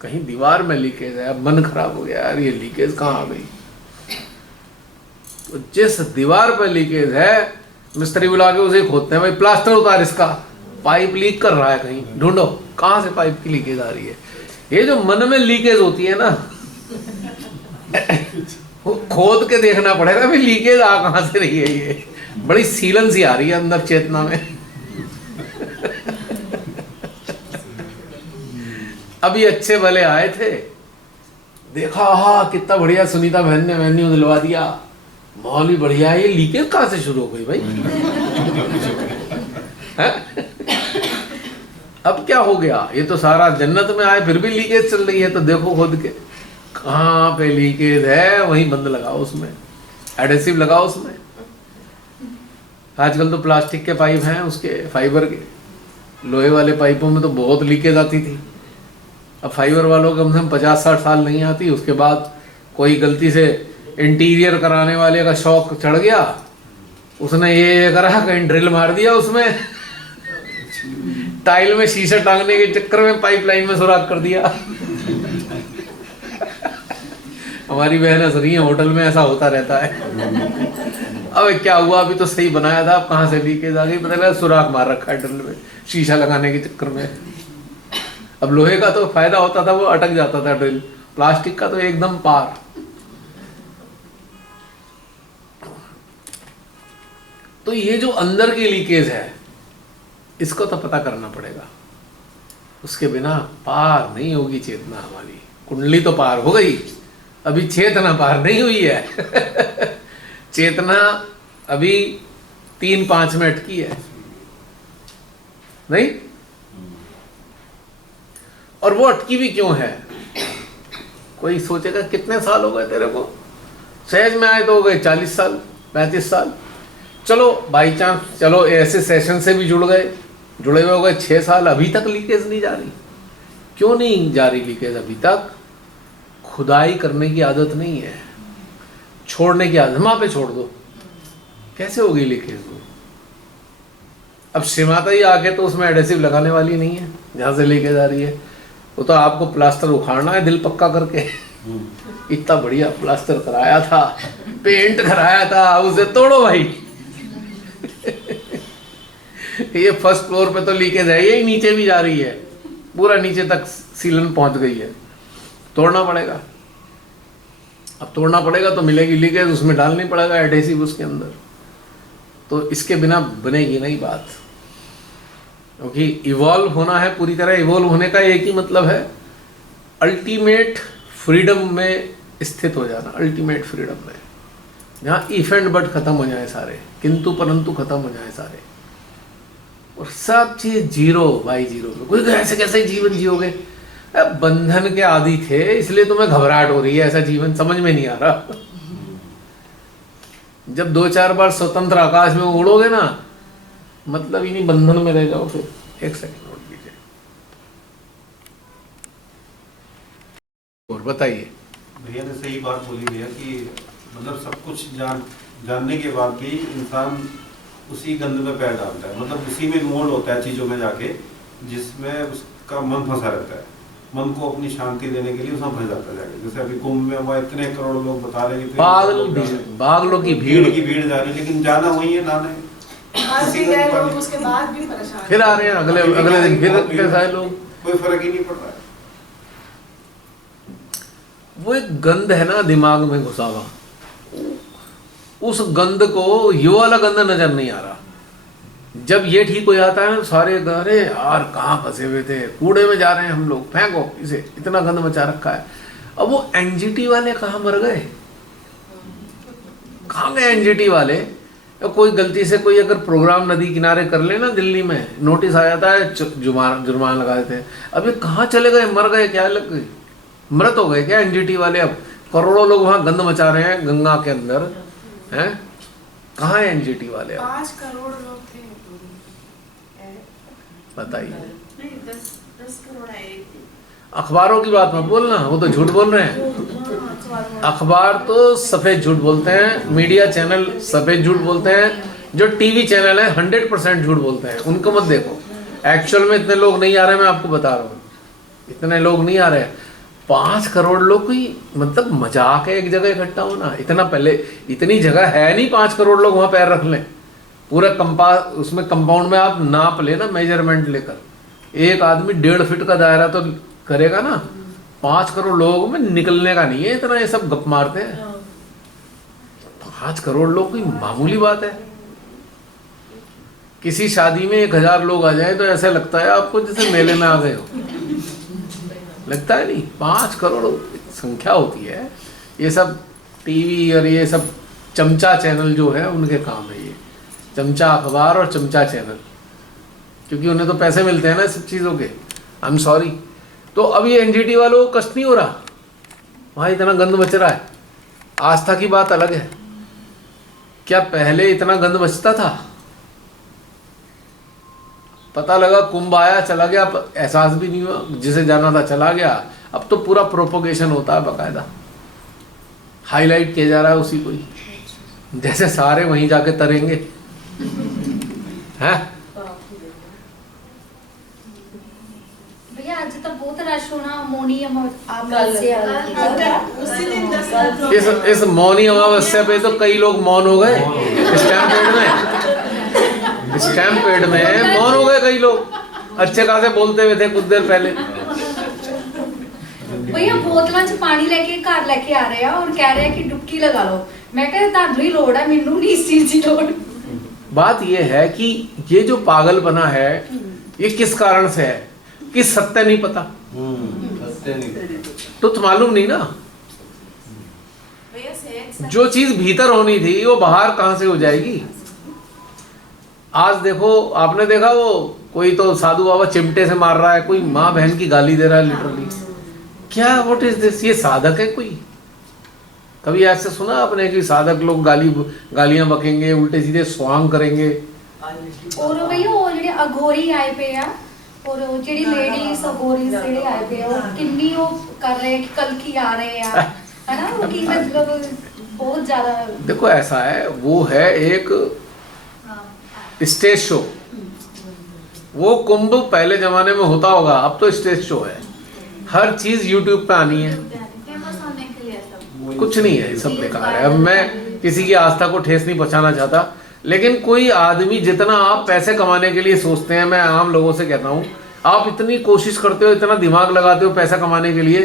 कहीं दीवार में लीकेज है। अब मन खराब हो गया, यार ये लीकेज कहाँ आ गई? तो जिस दीवार पर लीकेज है, मिस्त्री बुला के उसे खोदते हैं, भाई प्लास्टर उतार इसका, पाइप लीक कर रहा है, कहीं ढूंढो कहाँ से पाइप की लीकेज आ रही है। ये जो मन में लीकेज होती है ना, खोद के देखना पड़ेगा भाई लीकेज आ कहाँ से रही है। ये बड़ी सीलन सी आ रही है अंदर चेतना में। अभी अच्छे भले आए थे, देखा हाँ कितना बढ़िया सुनीता बहन ने मेन्यू दिलवा दिया, माहौल भी बढ़िया है, ये लीकेज कहाँ से शुरू हो गई भाई? अब क्या हो गया? ये तो सारा जन्नत में आए फिर भी लीकेज चल रही है। तो देखो खुद के कहाँ पे लीकेज है, वहीं बंद लगाओ, उसमें एडेसिव लगाओ उसमें। आजकल तो प्लास्टिक के पाइप हैं, उसके फाइबर के, लोहे वाले पाइपों में तो बहुत लीकेज आती थी। अब फाइबर वालों को कम से कम 50-60 साल नहीं आती। उसके बाद कोई गलती से इंटीरियर कराने वाले का शौक चढ़ गया, उसने ये करा, कहीं ड्रिल मार दिया उसमें, टाइल में शीशा टांगने के चक्कर में पाइपलाइन में सुराख कर दिया। हमारी बहन हंस रही है, होटल में ऐसा होता रहता है। अब क्या हुआ, अभी तो सही बनाया था, अब कहाँ से लीकेज आ गई, पता लगा सुराख मार रखा है ड्रिल में शीशा लगाने के चक्कर में। अब लोहे का तो फायदा होता था, वो अटक जाता था ड्रिल, प्लास्टिक का तो एकदम पार। तो ये जो अंदर की लीकेज है, इसको तो पता करना पड़ेगा, उसके बिना पार नहीं होगी चेतना हमारी। कुंडली तो पार हो गई, अभी चेतना पार नहीं हुई है। चेतना अभी 3-5 में अटकी है, नहीं? और वो अटकी भी क्यों है? कोई सोचेगा कितने साल हो गए तेरे को, सहज में आए तो हो गए 40 साल 35 साल, चलो बाई चांस, चलो ऐसे सेशन से भी जुड़े हुए हो गए 6 साल, अभी तक लीकेज नहीं जा रही। क्यों नहीं जा रही लीकेज अभी तक? खुदाई करने की आदत नहीं है, छोड़ने की आदत, वहां पे छोड़ दो, कैसे होगी लीकेज? वो अब श्रीमाता ही आके तो उसमें एडेसिव लगाने वाली नहीं है जहां से लीकेज आ रही है। वो तो आपको प्लास्टर उखाड़ना है दिल पक्का करके। इतना बढ़िया प्लास्टर कराया था, पेंट कराया था, उसे तोड़ो भाई। ये फर्स्ट फ्लोर पे तो लीकेज है, यही नीचे भी जा रही है, पूरा नीचे तक सीलन पहुंच गई है, तोड़ना पड़ेगा। अब तोड़ना पड़ेगा तो मिलेगी लीकेज, उसमें डालनी पड़ेगा एडेसिव उसके अंदर। तो इसके बिना बनेगी नहीं बात, क्योंकि इवॉल्व होना है, पूरी तरह इवॉल्व होने का एक ही मतलब है, अल्टीमेट फ्रीडम में स्थित हो जाना। अल्टीमेट फ्रीडम में, जहाँ इफ एंड बट खत्म हो जाए सारे, किंतु परंतु खत्म हो जाए सारे, और सब चीज जीरो बाई जीरो में। कोई ऐसे कैसे जीवन जियोगे? बंधन के आदि थे इसलिए तुम्हें घबराहट हो रही है, ऐसा जीवन समझ में नहीं आ रहा। जब 2-4 बार स्वतंत्र आकाश में उड़ोगे ना, मतलब ही नहीं, बंधन में रह जाओ। फिर एक सेकंड नोट कीजिए और बताइए। भैया ने सही बात बोली भैया कि मतलब सब कुछ जानने के बाद भी इंसान उसी गंध में पैर डालता है, मतलब उसी में मोड़ होता है चीजों में जाके, जिसमें उसका मन फंसा रहता है। मन को अपनी शांति देने के लिए उसमें फंस जाता है जाके। जैसे अभी कुंभ में हुआ, इतने करोड़ लोग बता रहे हैं, पागलों की भीड़ जा रही है, लेकिन जाना वही है, ना नहीं लोग उसके बाद भी परेशान फिर आ रहे हैं, अगले दिन फिर कैसा है लोग, कोई फर्क ही नहीं पड़ रहा है। वो एक गंध है ना दिमाग में घुसा हुआ, उस गंध को ये वाला गंध नजर नहीं आ रहा। जब ये ठीक हो जाता है सारे, अरे यार कहाँ फंसे हुए थे, कूड़े में जा रहे हैं हम लोग, फेंको इसे, इतना गंद मचा रखा है। अब वो एनजीटी वाले कहाँ मर गए, कहाँ गए एनजीटी वाले? कोई गलती से कोई अगर प्रोग्राम नदी किनारे कर लेना, दिल्ली में नोटिस आ जाता है, जुर्माना लगा देते हैं। अब ये कहाँ चले गए, मर गए क्या, लग गए, मृत हो गए क्या एनजीटी वाले? अब करोड़ों लोग वहाँ गंद मचा रहे हैं गंगा के अंदर, हैं? कहाँ है एनजीटी वाले? 5 करोड़ लोग थे, बताइए। 10 करोड़ आए। अखबारों की बात मत बोलना, वो तो झूठ बोल रहे हैं। अखबार तो सफेद झूठ बोलते हैं, मीडिया चैनल सफेद झूठ बोलते हैं, जो टीवी चैनल है 100% झूठ बोलते हैं, उनको मत देखो। एक्चुअल में इतने लोग नहीं आ रहे, मैं आपको बता रहा हूँ, इतने लोग नहीं आ रहे। 5 करोड़ लोग कोई मतलब मजाक है एक जगह इकट्ठा होना? इतना पहले इतनी जगह है नहीं 5 करोड़ लोग वहां पैर रख लें। पूरा उसमें कंपाउंड में आप नाप लेना, मेजरमेंट लेकर, एक आदमी 1.5 फीट का दायरा तो करेगा ना। 5 करोड़ लोगों में निकलने का नहीं है इतना, ये सब गप मारते हैं। 5 करोड़ लोग कोई मामूली बात है? किसी शादी में 1000 लोग आ जाए तो ऐसा लगता है आपको जैसे मेले में आ गए हो, लगता है नहीं? 5 करोड़ संख्या होती है। ये सब टीवी और ये सब चमचा चैनल जो है उनके काम है, ये चमचा अखबार और चमचा चैनल, क्योंकि उन्हें तो पैसे मिलते हैं ना सब चीज़ों के। I am sorry. तो अब ये एनजीटी वालों को कष्ट नहीं हो रहा, वहाँ इतना गंद मच रहा है। आस्था की बात अलग है, क्या पहले इतना गंद मचता था? पता लगा कुंभ आया चला गया, एहसास भी नहीं हुआ, जिसे जाना था चला गया। अब तो पूरा प्रोपोगेशन होता है बाकायदा, हाईलाइट किया जा रहा है उसी को ही, जैसे सारे वहीं जाके तरेंगे हैं। आज तो बहुत रश होना मौनी उसी दिन 10 इस मौनी अमावस्या पे तो कई लोग मौन हो गए स्टैम्पेड में मौन हो गए कई लोग, अच्छे खासे बोलते हुए थे कुछ देर पहले। भैया बोतलों च पानी लेके घर लेके आ रहे हैं और कह रहे हैं कि डुबकी लगा लो। मैं कह तानू ही लोड़ है, मैनू नहीं इस चीज की लोड़। बात ये है कि ये जो पागलपना है ये किस कारण से है, किस सत्य नहीं पता, सत्य नहीं तो मालूम नहीं ना। भैया सेहत जो चीज भीतर होनी थी वो बाहर कहां से हो जाएगी। आज देखो, आपने देखा वो कोई तो साधु बाबा चिमटे से मार रहा है, कोई माँ बहन की गाली दे रहा है लिटरली। क्या व्हाट इज दिस? ये साधक है कोई? कभी ऐसे सुना आपने कि साधक लोग गालियां बकेंगे, उल्टे सीधे स्वांग करेंगे? और भैया वो जेडे अघोरी आए पे आ और वो जेडी लेडीज अघोरी जेडे आए पे आ, वो किन्नी वो कर रहे हैं कि कल की आ रहे हैं, है ना? वो की मतलब बहुत ज्यादा। देखो ऐसा है, वो है एक स्टेज शो। वो कुंभ पहले जमाने में होता होगा, अब तो स्टेज शो है। हर चीज यूट्यूब पे आनी है, फेमस होने के लिए सब। कुछ नहीं है, सब बेकार है। अब मैं किसी की आस्था को ठेस नहीं पहुंचाना चाहता, लेकिन कोई आदमी जितना आप पैसे कमाने के लिए सोचते हैं, मैं आम लोगों से कहता हूँ, आप इतनी कोशिश करते हो, इतना दिमाग लगाते हो पैसा कमाने के लिए,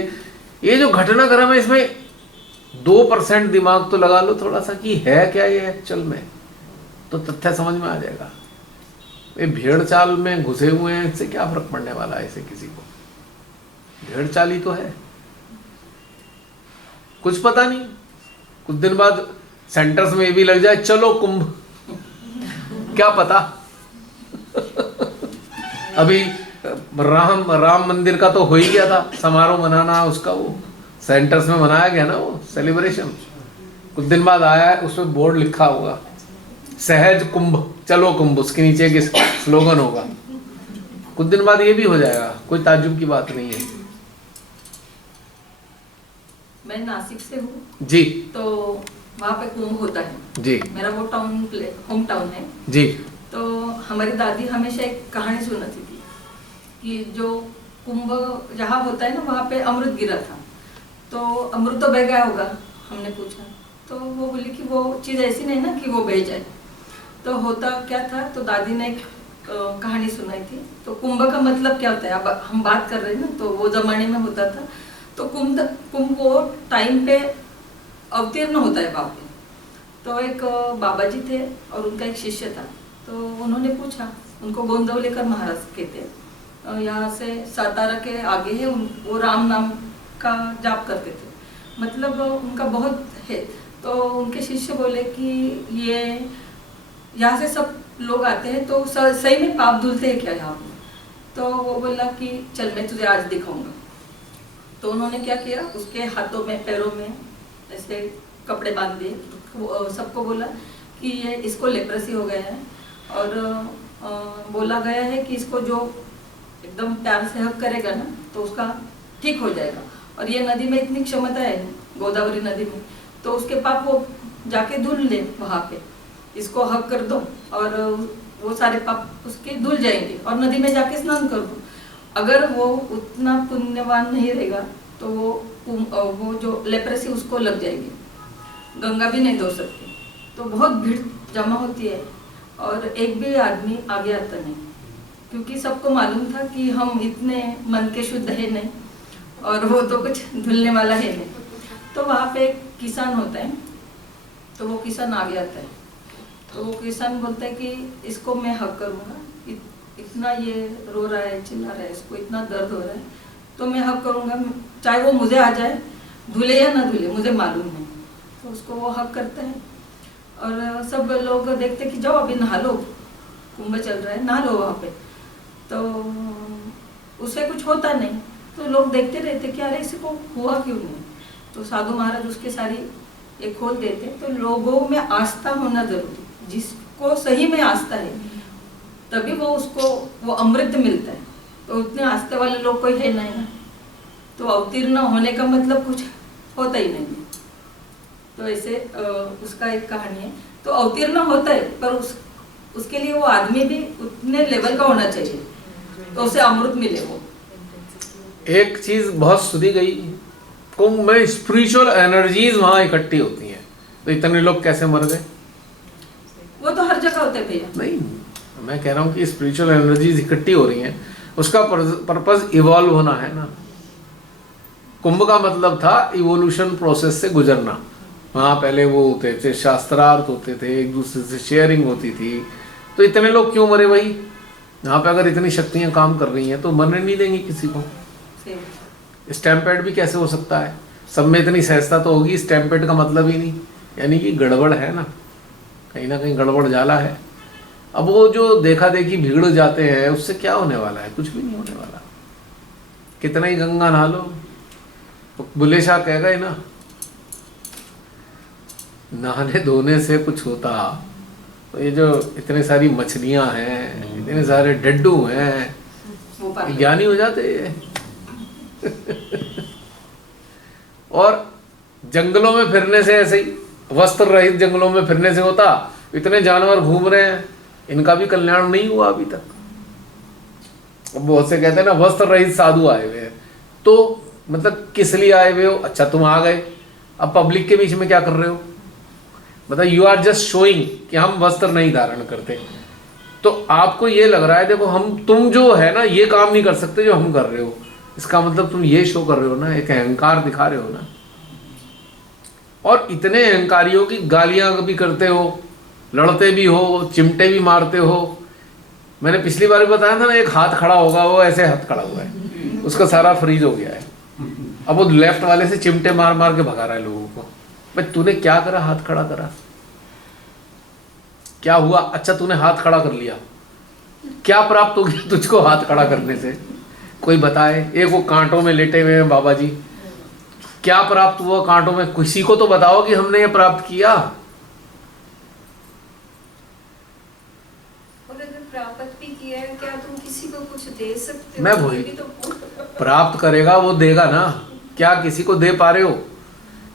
ये जो घटनाक्रम है इसमें 2% दिमाग तो लगा लो थोड़ा सा कि है क्या ये एक्चुअल में, तो तथ्य समझ में आ जाएगा। ये भेड़ चाल में घुसे हुए हैं, इससे क्या फर्क पड़ने वाला है इसे किसी को? भेड़ चाल ही तो है, कुछ पता नहीं। कुछ दिन बाद सेंटर्स में ये भी लग जाए, चलो कुंभ, क्या पता। अभी राम मंदिर का तो हो ही गया था समारोह मनाना, उसका वो सेंटर्स में मनाया गया ना वो सेलिब्रेशन। कुछ दिन बाद आया है, उसमें बोर्ड लिखा होगा सहज कुंभ, चलो कुंभ, उसके नीचे एक स्लोगन होगा। कुछ दिन बाद ये भी हो जाएगा, कोई ताज्जुब की बात नहीं है। मैं नासिक से हूँ जी, तो वहाँ पे कुंभ होता है जी, मेरा वो होम टाउन है जी। तो हमारी दादी हमेशा एक कहानी सुनाती थी कि जो कुंभ जहाँ होता है ना वहाँ पे अमृत गिरा था, तो अमृत तो बह गया होगा। हमने पूछा तो वो बोली कि वो चीज़ ऐसी नहीं ना कि वो बह जाए, तो होता क्या था। तो दादी ने एक कहानी सुनाई थी। तो कुंभ का मतलब क्या होता है, अब हम बात कर रहे हैं ना, तो वो जमाने में होता था। तो कुंभ वो टाइम पे अवतीर्ण होता है वहाँ पे। तो एक बाबा जी थे और उनका एक शिष्य था। तो उन्होंने पूछा, उनको गोंदवलेकर महाराज कहते, यहाँ से सातारा के आगे है, वो राम नाम का जाप करते थे, मतलब उनका बहुत है। तो उनके शिष्य बोले कि ये यहाँ से सब लोग आते हैं तो सही में पाप धुलते हैं क्या यहाँ पे? तो वो बोला कि चल मैं तुझे आज दिखाऊंगा। तो उन्होंने क्या किया, उसके हाथों में पैरों में ऐसे कपड़े बांध दिए, सबको बोला कि ये इसको लेप्रेसी हो गया है और बोला गया है कि इसको जो एकदम प्यार से हक करेगा ना तो उसका ठीक हो जाएगा। और ये नदी में इतनी क्षमता है, गोदावरी नदी में, तो उसके पाप वो जाके धुल ले वहाँ पे, इसको हक कर दो और वो सारे पाप उसके धुल जाएंगे और नदी में जाके स्नान कर दो। अगर वो उतना पुण्यवान नहीं रहेगा तो वो जो लेप्रेसी उसको लग जाएगी, गंगा भी नहीं धो सकती। तो बहुत भीड़ जमा होती है और एक भी आदमी आगे आता नहीं, क्योंकि सबको मालूम था कि हम इतने मन के शुद्ध है नहीं और वो तो कुछ धुलने वाला है नहीं। तो वहाँ पे एक किसान होता है, तो वो किसान आगे आता है। तो वो किसान बोलता है कि इसको मैं हक करूँगा, इतना ये रो रहा है, चिल्ला रहा है, इसको इतना दर्द हो रहा है, तो मैं हक करूँगा, चाहे वो मुझे आ जाए, धुले या ना धुले मुझे मालूम नहीं। तो उसको वो हक करता है और सब लोग देखते कि जाओ अभी नहा लो, कुंभ चल रहा है, नहा लो वहाँ पे। तो उसे कुछ होता नहीं, तो लोग देखते रहते कि अरे इसको हुआ क्यों नहीं। तो साधु महाराज उसके सारी ये खोल देते। तो लोगों में आस्था होना जरूरी, जिसको सही में आस्था है तभी वो उसको वो अमृत मिलता है। तो उतने आस्था वाले लोग कोई है नहीं ना, तो अवतीर्ण होने का मतलब कुछ होता ही नहीं। तो ऐसे उसका एक कहानी है। तो अवतीर्ण होता है पर उसके लिए वो आदमी भी उतने लेवल का होना चाहिए तो उसे अमृत मिले वो। एक चीज बहुत सुनी गई, कुंभ में स्पिरिचुअल एनर्जीज वहां इकट्ठी होती हैं, तो इतने लोग कैसे मर गए? वो तो हर जगह होते हैं भैया। नहीं, मैं कह रहा हूँ कि स्पिरिचुअल एनर्जीज इकट्ठी हो रही हैं, उसका पर्पस इवॉल्व होना है ना। कुंभ का मतलब था इवोल्यूशन प्रोसेस से गुजरना। वहाँ पहले वो होते थे, शास्त्रार्थ होते थे, एक दूसरे से शेयरिंग होती थी, तो इतने लोग क्यों मरे भाई? यहाँ पे अगर इतनी शक्तियाँ काम कर रही हैं तो मरने नहीं देंगी किसी को। स्टैम्पेड भी कैसे हो सकता है? सब में इतनी सहजता तो होगी, स्टैम्पेड का मतलब ही नहीं, यानी कि गड़बड़ है ना कहीं गड़बड़ जाला है। अब वो जो देखा देखी भीड़ जाते हैं, उससे क्या होने वाला है? कुछ भी नहीं होने वाला। कितना ही गंगा नहा लो, बुल्ले शाह कह गए ना, नहाने धोने से कुछ होता तो ये जो इतने सारी मछलियां हैं, इतने सारे डड्डू हैं, ज्ञानी हो जाते और जंगलों में फिरने से ऐसे ही, वस्त्र रहित जंगलों में फिरने से होता, इतने जानवर घूम रहे हैं, इनका भी कल्याण नहीं हुआ अभी तक। अब बहुत से कहते हैं ना वस्त्र रहित साधु आए हुए हैं, तो मतलब किस लिए आए हुए हो? अच्छा तुम आ गए, अब पब्लिक के बीच में क्या कर रहे हो? मतलब यू आर जस्ट शोइंग कि हम वस्त्र नहीं धारण करते, तो आपको ये लग रहा है देखो तुम जो है ना ये काम नहीं कर सकते जो हम कर रहे हो, इसका मतलब तुम ये शो कर रहे हो ना, एक अहंकार दिखा रहे हो ना। और इतने अहंकारियों की गालियां भी करते हो, लड़ते भी हो, चिमटे भी मारते हो। मैंने पिछली बार भी बताया था ना, एक हाथ खड़ा होगा, वो ऐसे हाथ खड़ा हुआ है, उसका सारा फ्रीज हो गया है, अब वो लेफ्ट वाले से चिमटे मार मार के भगा रहा है लोगों को। भाई तूने क्या करा? हाथ खड़ा करा, क्या हुआ? अच्छा तूने हाथ खड़ा कर लिया, क्या प्राप्त हो गया तुझको हाथ खड़ा करने से? कोई बताए? एक वो कांटों में लेटे हुए हैं बाबा जी, क्या प्राप्त हुआ कांटों में? किसी को तो बताओ कि हमने ये प्राप्त किया। और अगर प्राप्त भी किया है, क्या तुम किसी को कुछ दे सकते हो? मैं वही ये भी तो प्राप्त करेगा वो देगा ना, क्या किसी को दे पा रहे हो?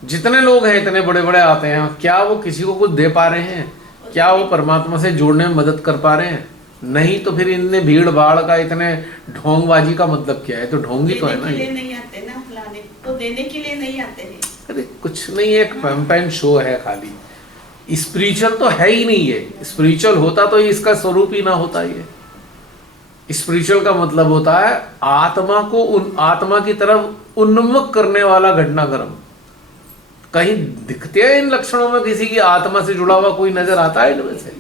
जितने लोग हैं इतने बड़े बड़े आते हैं, क्या वो किसी को कुछ दे पा रहे हैं? क्या वो परमात्मा से जोड़ने में मदद कर पा रहे हैं? नहीं, तो फिर इनने भीड़ भाड़ का इतने ढोंगबाजी का मतलब क्या है? तो ढोंगी तो है ना, ये नहीं आते ना फलाने तो देने के लिए नहीं आते हैं। अरे कुछ नहीं, एक पैम्पेन शो है खाली। स्पिरिचुअल तो है ही नहीं है। स्पिरिचुअल होता तो इसका स्वरूप ही ना होता। ये स्पिरिचुअल का मतलब होता है आत्मा को आत्मा की तरफ उन्मुख करने वाला घटनाक्रम। कहीं दिखते हैं इन लक्षणों में किसी की आत्मा से जुड़ा हुआ कोई नजर आता है इनमें से?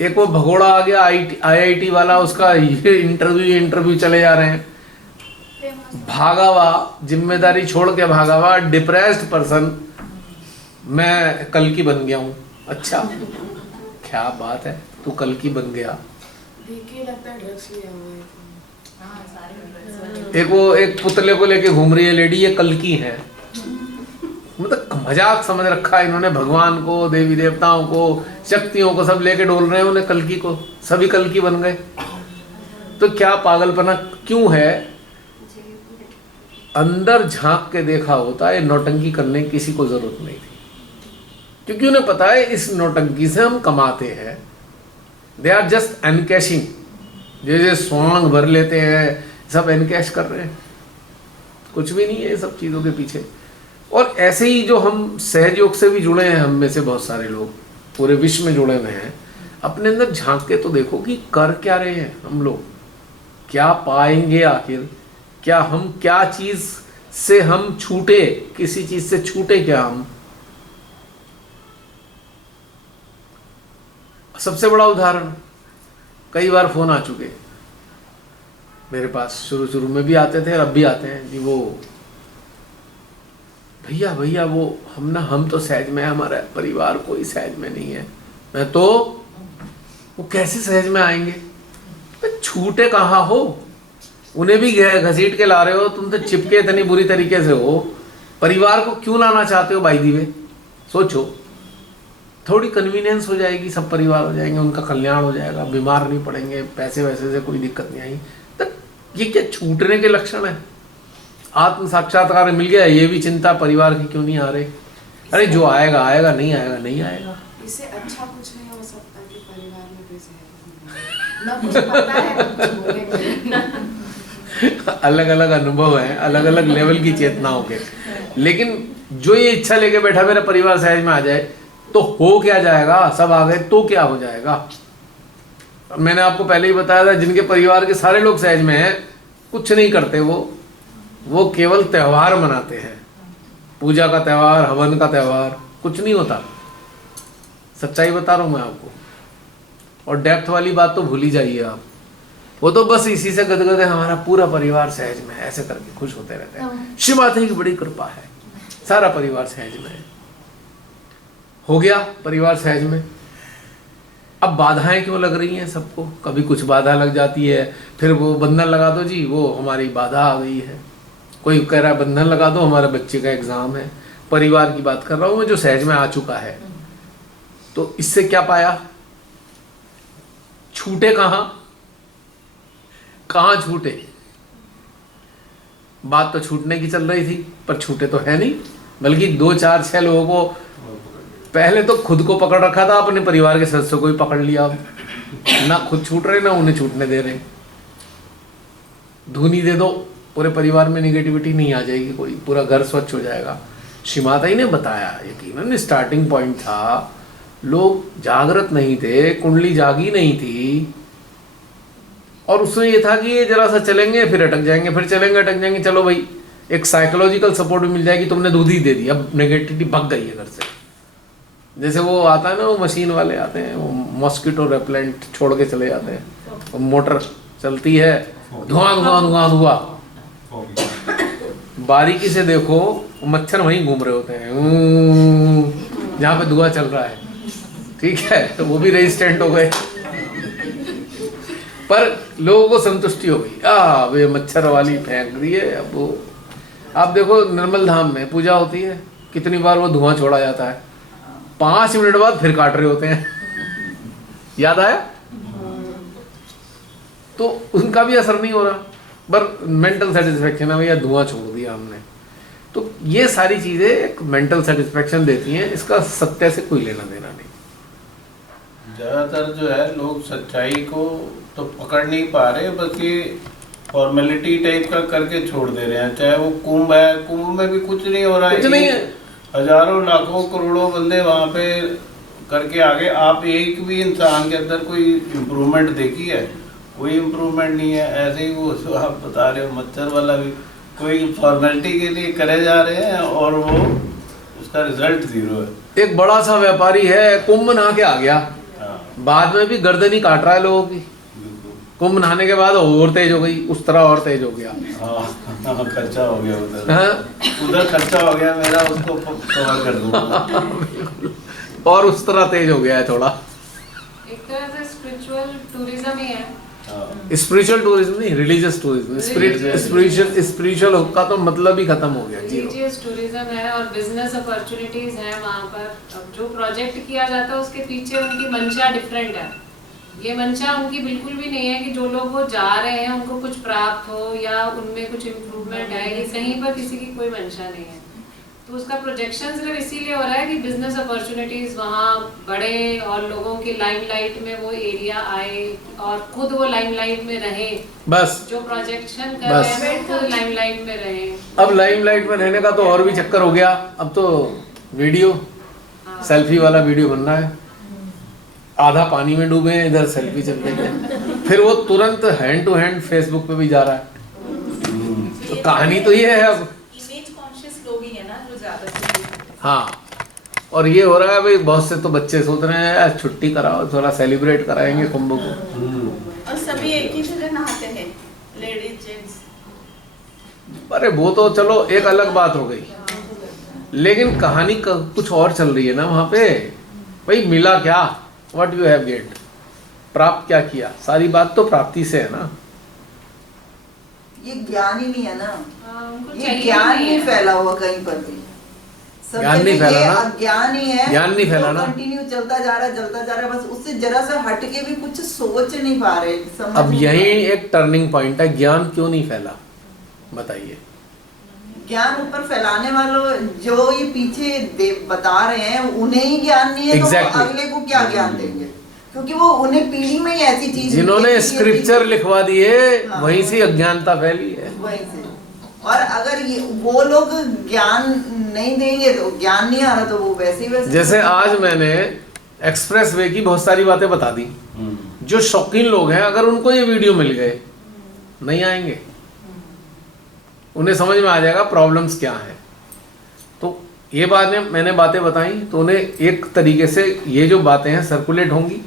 एक वो भगोड़ा आ गया IIT वाला, उसका ये इंटरव्यू चले जा रहे हैं, भागा हुआ, जिम्मेदारी छोड़ के भागा हुआ, डिप्रेस्ड पर्सन, मैं कल की बन गया हूँ। अच्छा क्या बात है, तू कल की बन गया? एक पुतले को लेके घूम रही है लेडी, ये कल की है। मतलब मजाक समझ रखा है इन्होंने, भगवान को, देवी देवताओं को, शक्तियों को सब लेके डोल रहे हैं, उन्हें कल की को, सभी कल की बन गए। तो क्या पागलपना क्यों है? अंदर झांक के देखा होता है, नौटंकी करने की किसी को जरूरत नहीं थी, क्योंकि उन्हें पता है इस नौटंकी से हम कमाते हैं। दे आर जस्ट एनकैशिंग, जैसे स्वांग भर लेते हैं, सब एनकैश कर रहे हैं, कुछ भी नहीं है सब चीज़ों के पीछे। और ऐसे ही जो हम सहयोग से भी जुड़े हैं, हम में से बहुत सारे लोग पूरे विश्व में जुड़े हुए हैं, अपने अंदर झांक के तो देखो कि कर क्या रहे हैं हम लोग, क्या पाएंगे आखिर, क्या चीज से हम छूटे, किसी चीज से छूटे क्या हम? सबसे बड़ा उदाहरण, कई बार फोन आ चुके मेरे पास, शुरू में भी आते थे, अब भी आते हैं कि वो भैया वो हम तो सहज में, हमारा परिवार कोई सहज में नहीं है। मैं तो वो कैसे सहज में आएंगे? छूटे कहाँ हो? उन्हें भी घसीट के ला रहे हो, तुम तो चिपके इतनी बुरी तरीके से हो। परिवार को क्यों लाना चाहते हो भाई दीवे? सोचो, थोड़ी कन्वीनियंस हो जाएगी, सब परिवार हो जाएंगे, उनका कल्याण हो जाएगा, बीमार नहीं पड़ेंगे, पैसे वैसे से कोई दिक्कत नहीं आई। तो ये क्या छूटने के लक्षण है? आत्म साक्षात्कार मिल गया, ये भी चिंता परिवार की क्यों नहीं आ रही? अरे जो आएगा आएगा, नहीं आएगा नहीं आएगा। इससे अच्छा कुछ नहीं हो सकता कि परिवार में कोई सहयोग ना कुछ पता है ना कुछ बोलेंगे। अलग अलग अनुभव हैं, अलग अलग लेवल की चेतनाओं के, लेकिन जो ये इच्छा लेके बैठा मेरा परिवार सहज में आ जाए, तो हो क्या जाएगा, सब आ गए तो क्या हो जाएगा। मैंने आपको पहले ही बताया था, जिनके परिवार के सारे लोग सहज में हैं, कुछ नहीं करते, वो केवल त्यौहार मनाते हैं, पूजा का त्यौहार, हवन का त्यौहार, कुछ नहीं होता। सच्चाई बता रहा हूं मैं आपको। और डेप्थ वाली बात तो भूल ही जाइए आप, वो तो बस इसी से गदगद है, हमारा पूरा परिवार सहज में, ऐसे करके खुश होते रहते हैं। शिव माता की बड़ी कृपा है, सारा परिवार सहज में है। हो गया परिवार सहज में। अब बाधाएं क्यों लग रही हैं सबको, कभी कुछ बाधा लग जाती है, फिर वो बंधन लगा दो जी, वो हमारी बाधा आ गई है। कोई कह रहा है बंधन लगा दो, हमारे बच्चे का एग्जाम है। परिवार की बात कर रहा हूं मैं, जो सहज में आ चुका है। तो इससे क्या पाया, छूटे कहां छूटे। बात तो छूटने की चल रही थी, पर छूटे तो है नहीं, बल्कि 2 4 6 लोगों को पहले तो खुद को पकड़ रखा था, अपने परिवार के सदस्यों को भी पकड़ लिया। ना खुद छूट रहे, ना उन्हें छूटने दे रहे। धुनी दे दो, पूरे परिवार में निगेटिविटी नहीं आ जाएगी, कोई पूरा घर स्वच्छ हो जाएगा। श्री माता ही ने बताया, यकीनन स्टार्टिंग पॉइंट था, लोग जागृत नहीं थे, कुंडली जागी नहीं थी, और उसमें ये था कि ये जरा सा चलेंगे फिर अटक जाएंगे, फिर चलेंगे अटक जाएंगे, चलो भाई एक साइकोलॉजिकल सपोर्ट भी मिल जाएगी, तुमने दूध ही दे दी, अब नेगेटिविटी भग गई है घर से। जैसे वो आता है ना, वो मशीन वाले आते हैं, वो मॉस्किटो रेपेलेंट छोड़ के चले जाते हैं, वो मोटर चलती है, धुआं धुआं धुआं धुआं, बारीकी से देखो मच्छर वहीं घूम रहे होते हैं जहाँ पे धुआं चल रहा है, ठीक है, तो वो भी रेजिस्टेंट हो गए। पर लोगों को संतुष्टि हो गई, वे मच्छर वाली फेंक दी है। अब वो आप देखो निर्मल धाम में पूजा होती है, कितनी बार वो धुआं छोड़ा जाता है, 5 मिनट बाद फिर काट रहे होते हैं। याद आया? तो उनका भी असर नहीं हो रहा, पर मेंटल सेटिस्फेक्शन है, भैया धुआं छोड़ दिया हमने। तो ये सारी चीजें एक मेंटल सेटिस्फेक्शन देती हैं, इसका सत्य से कोई लेना देना नहीं। ज़्यादातर जो है लोग सच्चाई को तो पकड़ नहीं पा रहे, बस ये फॉर्मेलिटी टाइप का करके छोड़ दे रहे हैं। चाहे वो कुंभ है, कुंभ में भी कुछ नहीं हो रहा है, कुछ नहीं है, हजारों लाखों करोड़ों बंदे वहाँ पे करके आगे, आप एक भी इंसान के अंदर कोई इम्प्रूवमेंट देखी है? कोई इम्प्रूवमेंट नहीं है। ऐसे ही वो जो आप बता रहे हो मच्छर वाला भी कोई फॉर्मेलिटी के लिए करे जा रहे हैं, और वो उसका रिजल्ट 0 है। एक बड़ा सा व्यापारी है, कुंभ नहा के आ गया, बाद में भी गर्दन ही काट रहा है लोगों की। कुंभ नहाने के बाद और तेज हो गई, उस तरह और तेज हो गया। खर्चा हो गया उधर खर्चा हो गया मेरा, उसको कवर कर दूंगा। और उस तरह तेज हो गया है थोड़ा। एक तरह से स्पिरिचुअल टूरिज्म ही है। स्पिरिचुअल टूरिज्म नहीं, रिलीजियस टूरिज्म। स्पिरिचुअल का तो मतलब ही खत्म हो गया। रिलीजियस टूरिज्म है और बिजनेस अपॉर्चुनिटीज हैं वहाँ पर। अब जो प्रोजेक्ट किया जाता है उसके पीछे उनकी मंशा डिफरेंट है। ये मंशा उनकी बिल्कुल भी नहीं है कि जो लोग वो जा रहे हैं उनको कुछ प्राप्त हो या उनमें कुछ इम्प्रूवमेंट आए, कहीं पर किसी की कोई मंशा नहीं है। तो उसका प्रोजेक्शन सिर्फ इसीलिए हो रहा है कि बिजनेस अपॉर्चुनिटीज वहाँ बढ़े और लोगों की लाइमलाइट में वो एरिया आए और खुद वो लाइमलाइट में रहे। बस जो प्रोजेक्शन कर रहे हैं खुद लाइमलाइट में रहे। अब लाइमलाइट में रहने का तो और भी चक्कर हो गया। अब तो वीडियो सेल्फी वाला वीडियो बन रहा है, आधा पानी में डूबे हैं, इधर सेल्फी चल रही है, फिर वो तुरंत हैंड टू हैंड फेसबुक पे भी जा रहा है। तो कहानी तो ये है अब हाँ। और ये हो रहा है भाई, बहुत से तो बच्चे सोच रहे हैं यार छुट्टी कराओ, थोड़ा सेलिब्रेट कराएंगे कुंभ को। और सभी एक ही जगह नहाते हैं, लेडीज जेंट्स। अरे वो तो चलो एक अलग बात हो गई, लेकिन कहानी कुछ और चल रही है ना वहां पे। भाई मिला क्या, व्हाट यू हैव गेट, प्राप्त क्या किया, सारी बात तो प्राप्ति से है ना। ये ज्ञान ही नहीं है ना, ये ज्ञान नहीं फैला हुआ कहीं पर भी। ज्ञान नहीं फैला ना, ज्ञान ही है, ज्ञान नहीं फैला ना, कंटिन्यू चलता जा रहा है, बस उससे जरा सा हट के भी कुछ सोच नहीं पा रहे। अब यही एक टर्निंग पॉइंट है, ज्ञान क्यों नहीं फैला बताइए। ज्ञान ऊपर फैलाने वालों जो ये पीछे बता रहे हैं उन्हें ही ज्ञान नहीं है, exactly. तो अगले को क्या ज्ञान देंगे, क्योंकि वो उन्हें पीढ़ी में ही ऐसी चीज जिन्होंने स्क्रिप्चर लिखवा दिए वहीं से अज्ञानता फैली है। वहीं से। और अगर ये वो लोग ज्ञान नहीं देंगे तो ज्ञान नहीं आ रहा तो वो वैसे ही वैसे। जैसे आज मैंने एक्सप्रेस वे की बहुत सारी बातें बता दी, जो शौकीन लोग हैं अगर उनको ये वीडियो मिल गए नहीं आएंगे, उन्हें समझ में आ जाएगा प्रॉब्लम्स क्या हैं। तो ये मैंने बातें बताई तो उन्हें एक तरीके से ये जो बातें हैं सर्कुलेट होंगी।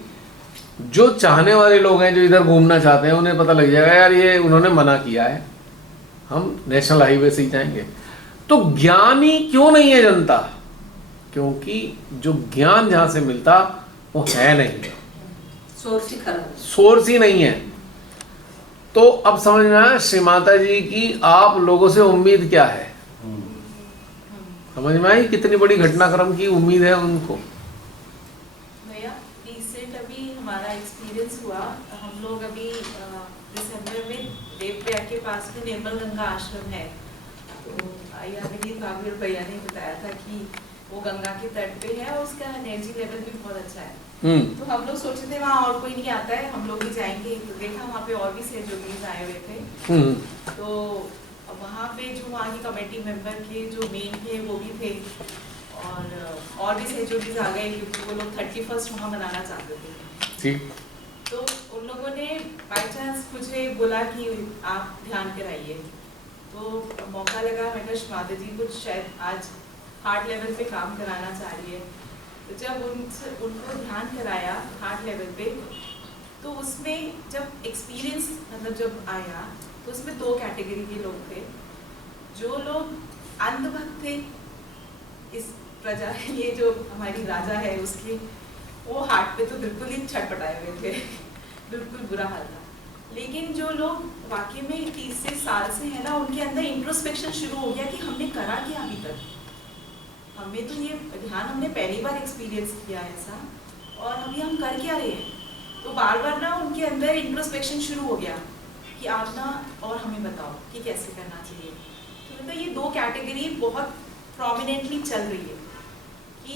जो चाहने वाले लोग हैं जो इधर घूमना चाहते हैं उन्हें पता लग जाएगा यार ये उन्होंने मना किया है, हम नेशनल हाईवे से ही जाएंगे। तो ज्ञानी क्यों नहीं है जनता? क्योंकि जो ज्ञान जहां से मिलता वो है नहीं, सोर्स ही खराब है, सोर्स ही नहीं है। तो अब समझ में आया श्री माता जी की आप लोगों से उम्मीद क्या है? समझ में आई कितनी बड़ी घटनाक्रम की उम्मीद है उनको। भैया रिसेंट अभी हमारा एक्सपीरियंस हुआ, हम लोग अभी दिसंबर में देवप्रयाग के पास में निर्मल गंगा आश्रम है, तो आईआरबी भाभी और भैया ने बताया था कि वो गंगा के तट पे है और उसका एनर्जी लेवल भी बहुत अच्छा है। तो हम लोग सोचे थे वहाँ और कोई नहीं आता है, हम लोग भी जाएंगे। तो देखा वहाँ पे और भी सहयोगी आए हुए थे, तो वहाँ पे जो वहाँ की कमेटी मेंबर के जो मेन थे वो भी थे और भी सहयोगी आ गए क्योंकि वो लोग 31 वहाँ मनाना चाहते थे। ठीक। तो उन लोगों ने बाई चांस मुझे बोला कि आप ध्यान कराइए, तो मौका लगा। मैं कहा माता जी कुछ शायद आज हार्ट लेवल पे काम कराना चाह रही है। तो जब उनको ध्यान कराया हार्ट लेवल पे, तो उसमें जब एक्सपीरियंस मतलब जब आया तो उसमें 2 कैटेगरी के लोग थे। जो लोग अंधभक्त थे, इस प्रजा ये जो हमारी राजा है उसकी, वो हार्ट पे तो बिल्कुल ही छटपटाए हुए थे बिल्कुल बुरा हाल था। लेकिन जो लोग वाकई में 30 साल से है ना, उनके अंदर इंट्रोस्पेक्शन शुरू हो गया कि हमने करा क्या अभी तक, हमें तो ये ध्यान हमने पहली बार एक्सपीरियंस किया ऐसा, और अभी हम कर क्या रहे हैं। तो बार बार ना उनके अंदर इंट्रोस्पेक्शन शुरू हो गया कि आप ना और हमें बताओ कि कैसे करना चाहिए। तो मतलब ये 2 कैटेगरी बहुत प्रोमिनेंटली चल रही है कि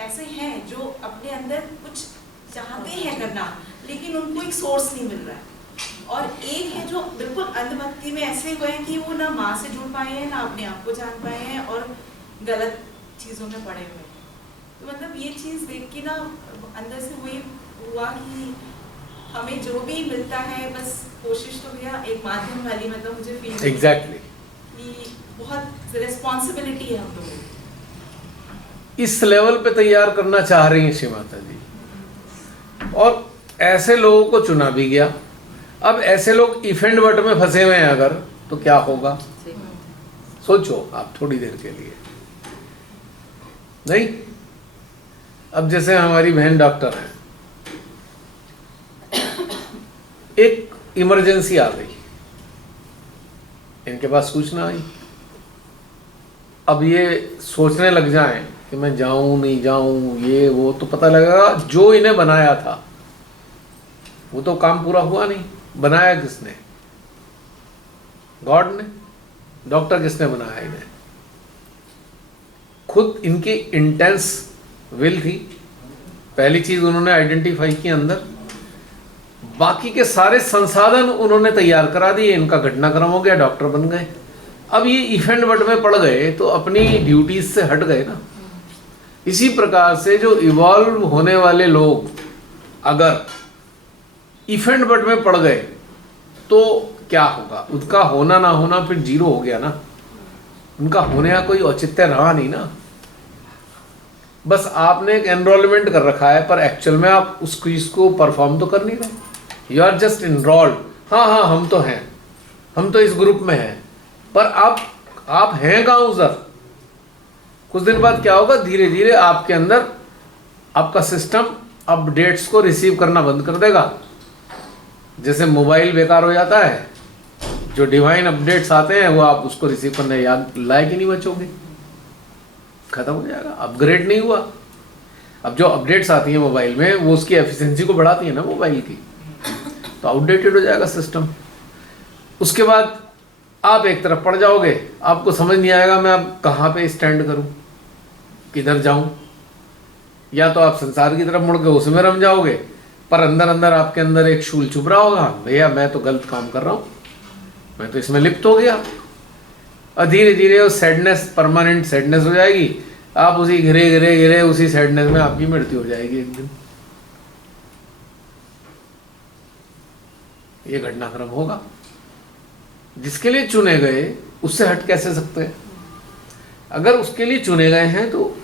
ऐसे हैं जो अपने अंदर कुछ चाहते हैं करना लेकिन उनको एक सोर्स नहीं मिल रहा है, और एक है जो बिल्कुल अंधभक्ति में ऐसे हुए हैं कि वो ना माँ से जुड़ पाए हैं ना अपने आप को जान पाए हैं और गलत चीज़ों में पड़े हुए हैं। तो मतलब ये चीज़ देख के ना अंदर से वही हुआ कि हमें जो भी मिलता है बस कोशिश तो भैया एक माध्यम वाली मतलब मुझे फील एग्जैक्टली कि बहुत रिस्पॉन्सिबिलिटी है हम लोगों की। इस लेवल पे तैयार करना चाह रही हैं श्री माता जी, और ऐसे लोगों को चुना भी गया। अब ऐसे लोग इफ एंड बट में फंसे हुए हैं अगर, तो क्या होगा सोचो आप थोड़ी देर के लिए। नहीं, अब जैसे हमारी बहन डॉक्टर है, एक इमरजेंसी आ गई, इनके पास सूचना आई, अब ये सोचने लग जाएं कि मैं जाऊं नहीं जाऊं ये वो, तो पता लगेगा जो इन्हें बनाया था वो तो काम पूरा हुआ नहीं। बनाया किसने? गॉड ने। डॉक्टर किसने बनाया इन्हें? खुद इनकी इंटेंस विल थी, पहली चीज उन्होंने आइडेंटिफाई की अंदर, बाकी के सारे संसाधन उन्होंने तैयार करा दिए, इनका घटनाक्रम हो गया, डॉक्टर बन गए। अब ये इफ एंड बट में पड़ गए तो अपनी ड्यूटीज से हट गए ना। इसी प्रकार से जो इवॉल्व होने वाले लोग अगर इफ एंड बट में पड़ गए तो क्या होगा? उनका होना ना होना फिर जीरो हो गया ना, उनका होने का कोई औचित्य रहा नहीं ना। बस आपने एक एनरोलमेंट कर रखा है पर एक्चुअल में आप उस चीज को परफॉर्म तो कर नहीं रहे। यू आर जस्ट इनरोल्ड, हाँ हम तो हैं, हम तो इस ग्रुप में हैं, पर आप हैं कहाँ उधर? कुछ दिन बाद क्या होगा? धीरे धीरे आपके अंदर आपका सिस्टम अपडेट्स को रिसीव करना बंद कर देगा। जैसे मोबाइल बेकार हो जाता है, जो डिवाइन अपडेट्स आते हैं वो आप उसको रिसीव करने याद लायक ही नहीं बचोगे, खत्म हो जाएगा, अपग्रेड नहीं हुआ। अब जो अपडेट्स आती हैं मोबाइल में वो उसकी एफिशिएंसी को बढ़ाती है ना मोबाइल की, तो आउटडेटेड हो जाएगा सिस्टम। उसके बाद आप एक तरफ पड़ जाओगे, आपको समझ नहीं आएगा मैं अब कहाँ पे स्टैंड करूँ, किधर जाऊँ। या तो आप संसार की तरफ मुड़ के उसमें रम जाओगे, पर अंदर अंदर आपके अंदर एक शूल चुभ रहा होगा, भैया मैं तो गलत काम कर रहा हूँ, मैं तो इसमें लिप्त हो गया। और धीरे धीरे वो सैडनेस परमानेंट सैडनेस हो जाएगी, आप उसी घिरे घिरे घिरे उसी सैडनेस में आपकी मृत्यु हो जाएगी एक दिन। ये घटनाक्रम होगा। जिसके लिए चुने गए उससे हट कैसे सकते हैं? अगर उसके लिए चुने गए हैं तो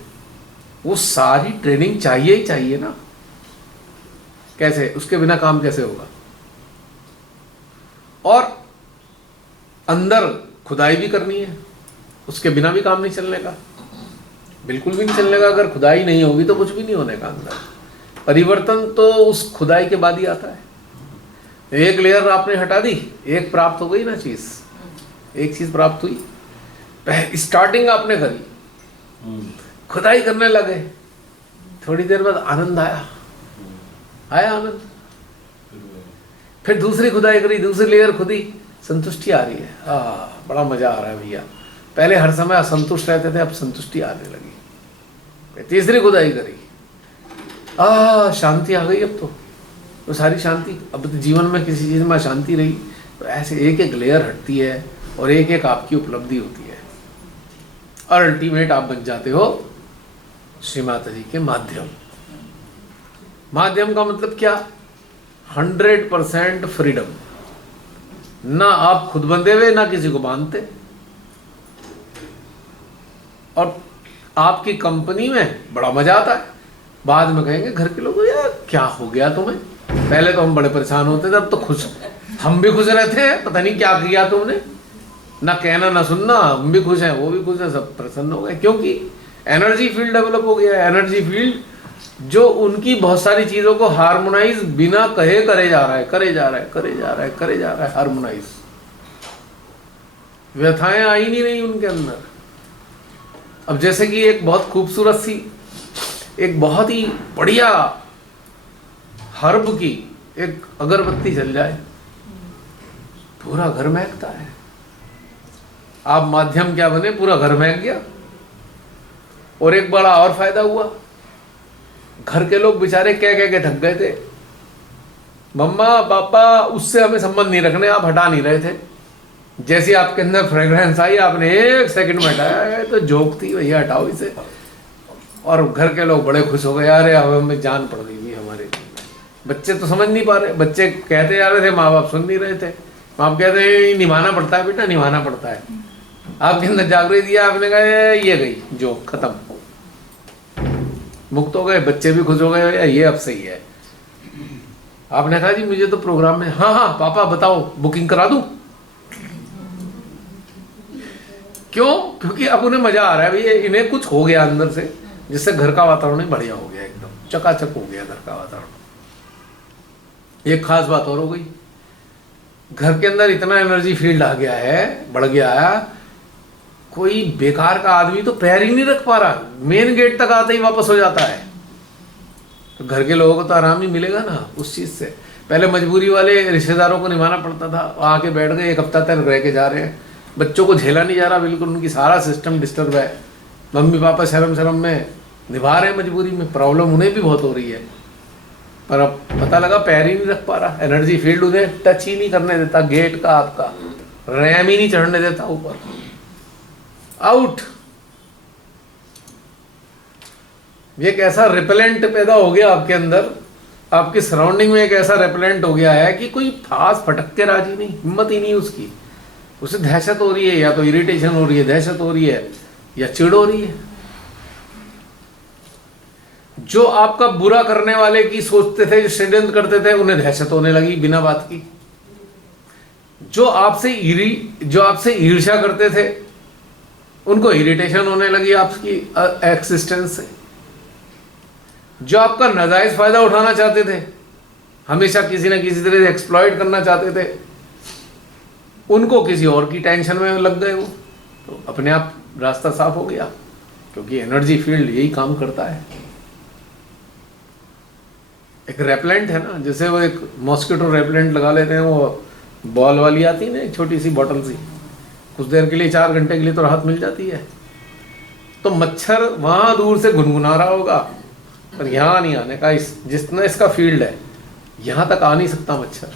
वो सारी ट्रेनिंग चाहिए ही चाहिए ना। कैसे? उसके बिना काम कैसे होगा? और अंदर खुदाई भी करनी है, उसके बिना भी काम नहीं चलने का, बिल्कुल भी नहीं चलने का। अगर खुदाई नहीं होगी तो कुछ भी नहीं होने का। अंदर परिवर्तन तो उस खुदाई के बाद ही आता है। एक लेयर आपने हटा दी, एक प्राप्त हो गई ना चीज, एक चीज प्राप्त हुई। स्टार्टिंग आपने करी, खुदाई करने लगे, थोड़ी देर बाद आनंद आया आनंद, फिर दूसरी खुदाई करी, दूसरी लेयर खुदी, संतुष्टि आ रही है। बड़ा मजा आ रहा है भैया। पहले हर समय असंतुष्ट रहते थे, अब संतुष्टि आने लगी। तीसरी खुदाई करी, शांति आ गई। अब तो सारी शांति, अब तो जीवन में किसी चीज में अशांति रही तो ऐसे एक एक लेयर हटती है और एक एक आपकी उपलब्धि होती है और अल्टीमेट आप बन जाते हो श्री माता जी के माध्यम। माध्यम का मतलब क्या? 100% फ्रीडम। ना आप खुद बंधे हुए, ना किसी को बांधते। और आपकी कंपनी में बड़ा मजा आता है। बाद में कहेंगे घर के लोग, यार क्या हो गया तुम्हें? पहले तो हम बड़े परेशान होते थे, अब तो खुश, हम भी खुश रहते हैं। पता नहीं क्या किया तुमने, ना कहना ना सुनना, हम भी खुश हैं, वो भी खुश हैं, सब प्रसन्न हो गए। क्योंकि एनर्जी फील्ड डेवलप हो गया है। एनर्जी फील्ड जो उनकी बहुत सारी चीजों को हार्मोनाइज बिना कहे करे जा रहा है, करे जा रहा है, करे जा रहा है, करे जा रहा है, हार्मोनाइज। व्यथाएं आई नहीं रही उनके अंदर। अब जैसे कि एक बहुत खूबसूरत सी, एक बहुत ही बढ़िया हर्ब की एक अगरबत्ती जल जाए, पूरा घर महकता है। आप माध्यम क्या बने, पूरा घर महक गया। और एक बड़ा और फायदा हुआ, घर के लोग बेचारे कह कह के थक गए थे, मम्मा पापा उससे हमें संबंध नहीं रखने, आप हटा नहीं रहे थे। जैसे आपके अंदर फ्रेग्रेंस आई, आपने एक सेकंड में हटाया, तो जोक थी भैया, हटाओ इसे। और घर के लोग बड़े खुश हो गए, अरे अब हमें जान पड़ गई थी हमारे। बच्चे तो समझ नहीं पा रहे, बच्चे कहते जा रहे थे, माँ बाप सुन नहीं रहे थे। आप कहते हैं निभाना पड़ता है बेटा, निभाना पड़ता है। आपके अंदर जागृति दिया, आपने कहा ये गई जो खत्म, मुक्त हो गए। बच्चे भी खुश हो गए, ये अब सही है। आपने कहा जी मुझे तो प्रोग्राम में, हाँ पापा बताओ बुकिंग करा दूं। क्यों? क्योंकि अब उन्हें मजा आ रहा है भैया, इन्हें कुछ हो गया अंदर से, जिससे घर का वातावरण ही बढ़िया हो गया, एकदम चकाचक हो गया घर का वातावरण। एक खास बात और हो गई, घर के अंदर इतना एनर्जी फील्ड आ गया है, बढ़ गया है, कोई बेकार का आदमी तो पैर ही नहीं रख पा रहा, मेन गेट तक आते ही वापस हो जाता है। तो घर के लोगों को तो आराम ही मिलेगा ना उस चीज से। पहले मजबूरी वाले रिश्तेदारों को निभाना पड़ता था, आके बैठ गए, एक हफ्ता तक रह के जा रहे हैं, बच्चों को झेला नहीं जा रहा, बिल्कुल उनकी सारा सिस्टम डिस्टर्ब है। मम्मी पापा शर्म में निभा रहे हैं, मजबूरी में, प्रॉब्लम उन्हें भी बहुत हो रही है, पर अब पता लगा पैर ही नहीं रख पा रहा। एनर्जी फील्ड उन्हें टच ही नहीं करने देता, गेट का आपका रैम ही नहीं चढ़ने देता ऊपर, आउट। ये एक ऐसा रिपेलेंट पैदा हो गया आपके अंदर, आपकी सराउंडिंग में एक ऐसा रिपेलेंट हो गया है कि कोई फास फटक के राजी नहीं, हिम्मत ही नहीं उसकी। उसे दहशत हो रही है, या तो इरिटेशन हो रही है, दहशत हो रही है, या चिढ़ हो रही है। जो आपका बुरा करने वाले की सोचते थे, जो षड्यंत्र करते थे, उन्हें दहशत होने लगी बिना बात की। जो आपसे ईर्ष्या करते थे, उनको इरिटेशन होने लगी आपकी एक्सिस्टेंस से। जो आपका नाजायज फायदा उठाना चाहते थे, हमेशा किसी न किसी तरह से एक्सप्लॉइट करना चाहते थे, उनको किसी और की टेंशन में लग गए वो, तो अपने आप रास्ता साफ हो गया। क्योंकि एनर्जी फील्ड यही काम करता है। एक रेपलेंट है ना, जैसे वो एक मॉस्किटो रेपलेंट लगा लेते हैं, वो बॉल वाली आती है ना, एक छोटी सी बॉटल सी, कुछ देर के लिए, 4 घंटे के लिए तो राहत मिल जाती है। तो मच्छर वहां दूर से गुनगुना रहा होगा, पर यहाँ नहीं आने का, जितना इसका फील्ड है, यहाँ तक आ नहीं सकता मच्छर।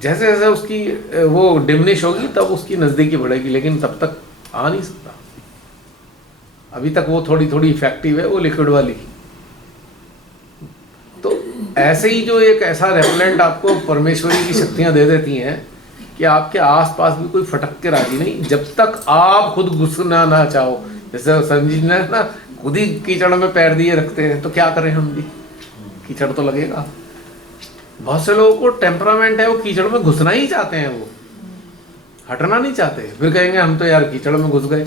जैसे जैसे उसकी वो डिमिनिश होगी तब उसकी नज़दीकी बढ़ेगी, लेकिन तब तक आ नहीं सकता। अभी तक वो थोड़ी थोड़ी इफेक्टिव है वो लिक्विड वाली। तो ऐसे ही जो एक ऐसा रेपेलेंट आपको परमेश्वरी की शक्तियां दे देती हैं कि आपके आसपास भी कोई फटक के राजी नहीं, जब तक आप खुद घुसना ना चाहो। जैसे संजीव ने ना खुद ही कीचड़ में पैर दिए रखते हैं, तो क्या करें हम भी, कीचड़ तो लगेगा। बहुत से लोगों को टेम्परामेंट है, वो कीचड़ में घुसना ही चाहते हैं, वो हटना नहीं चाहते। फिर कहेंगे हम तो यार कीचड़ में घुस गए,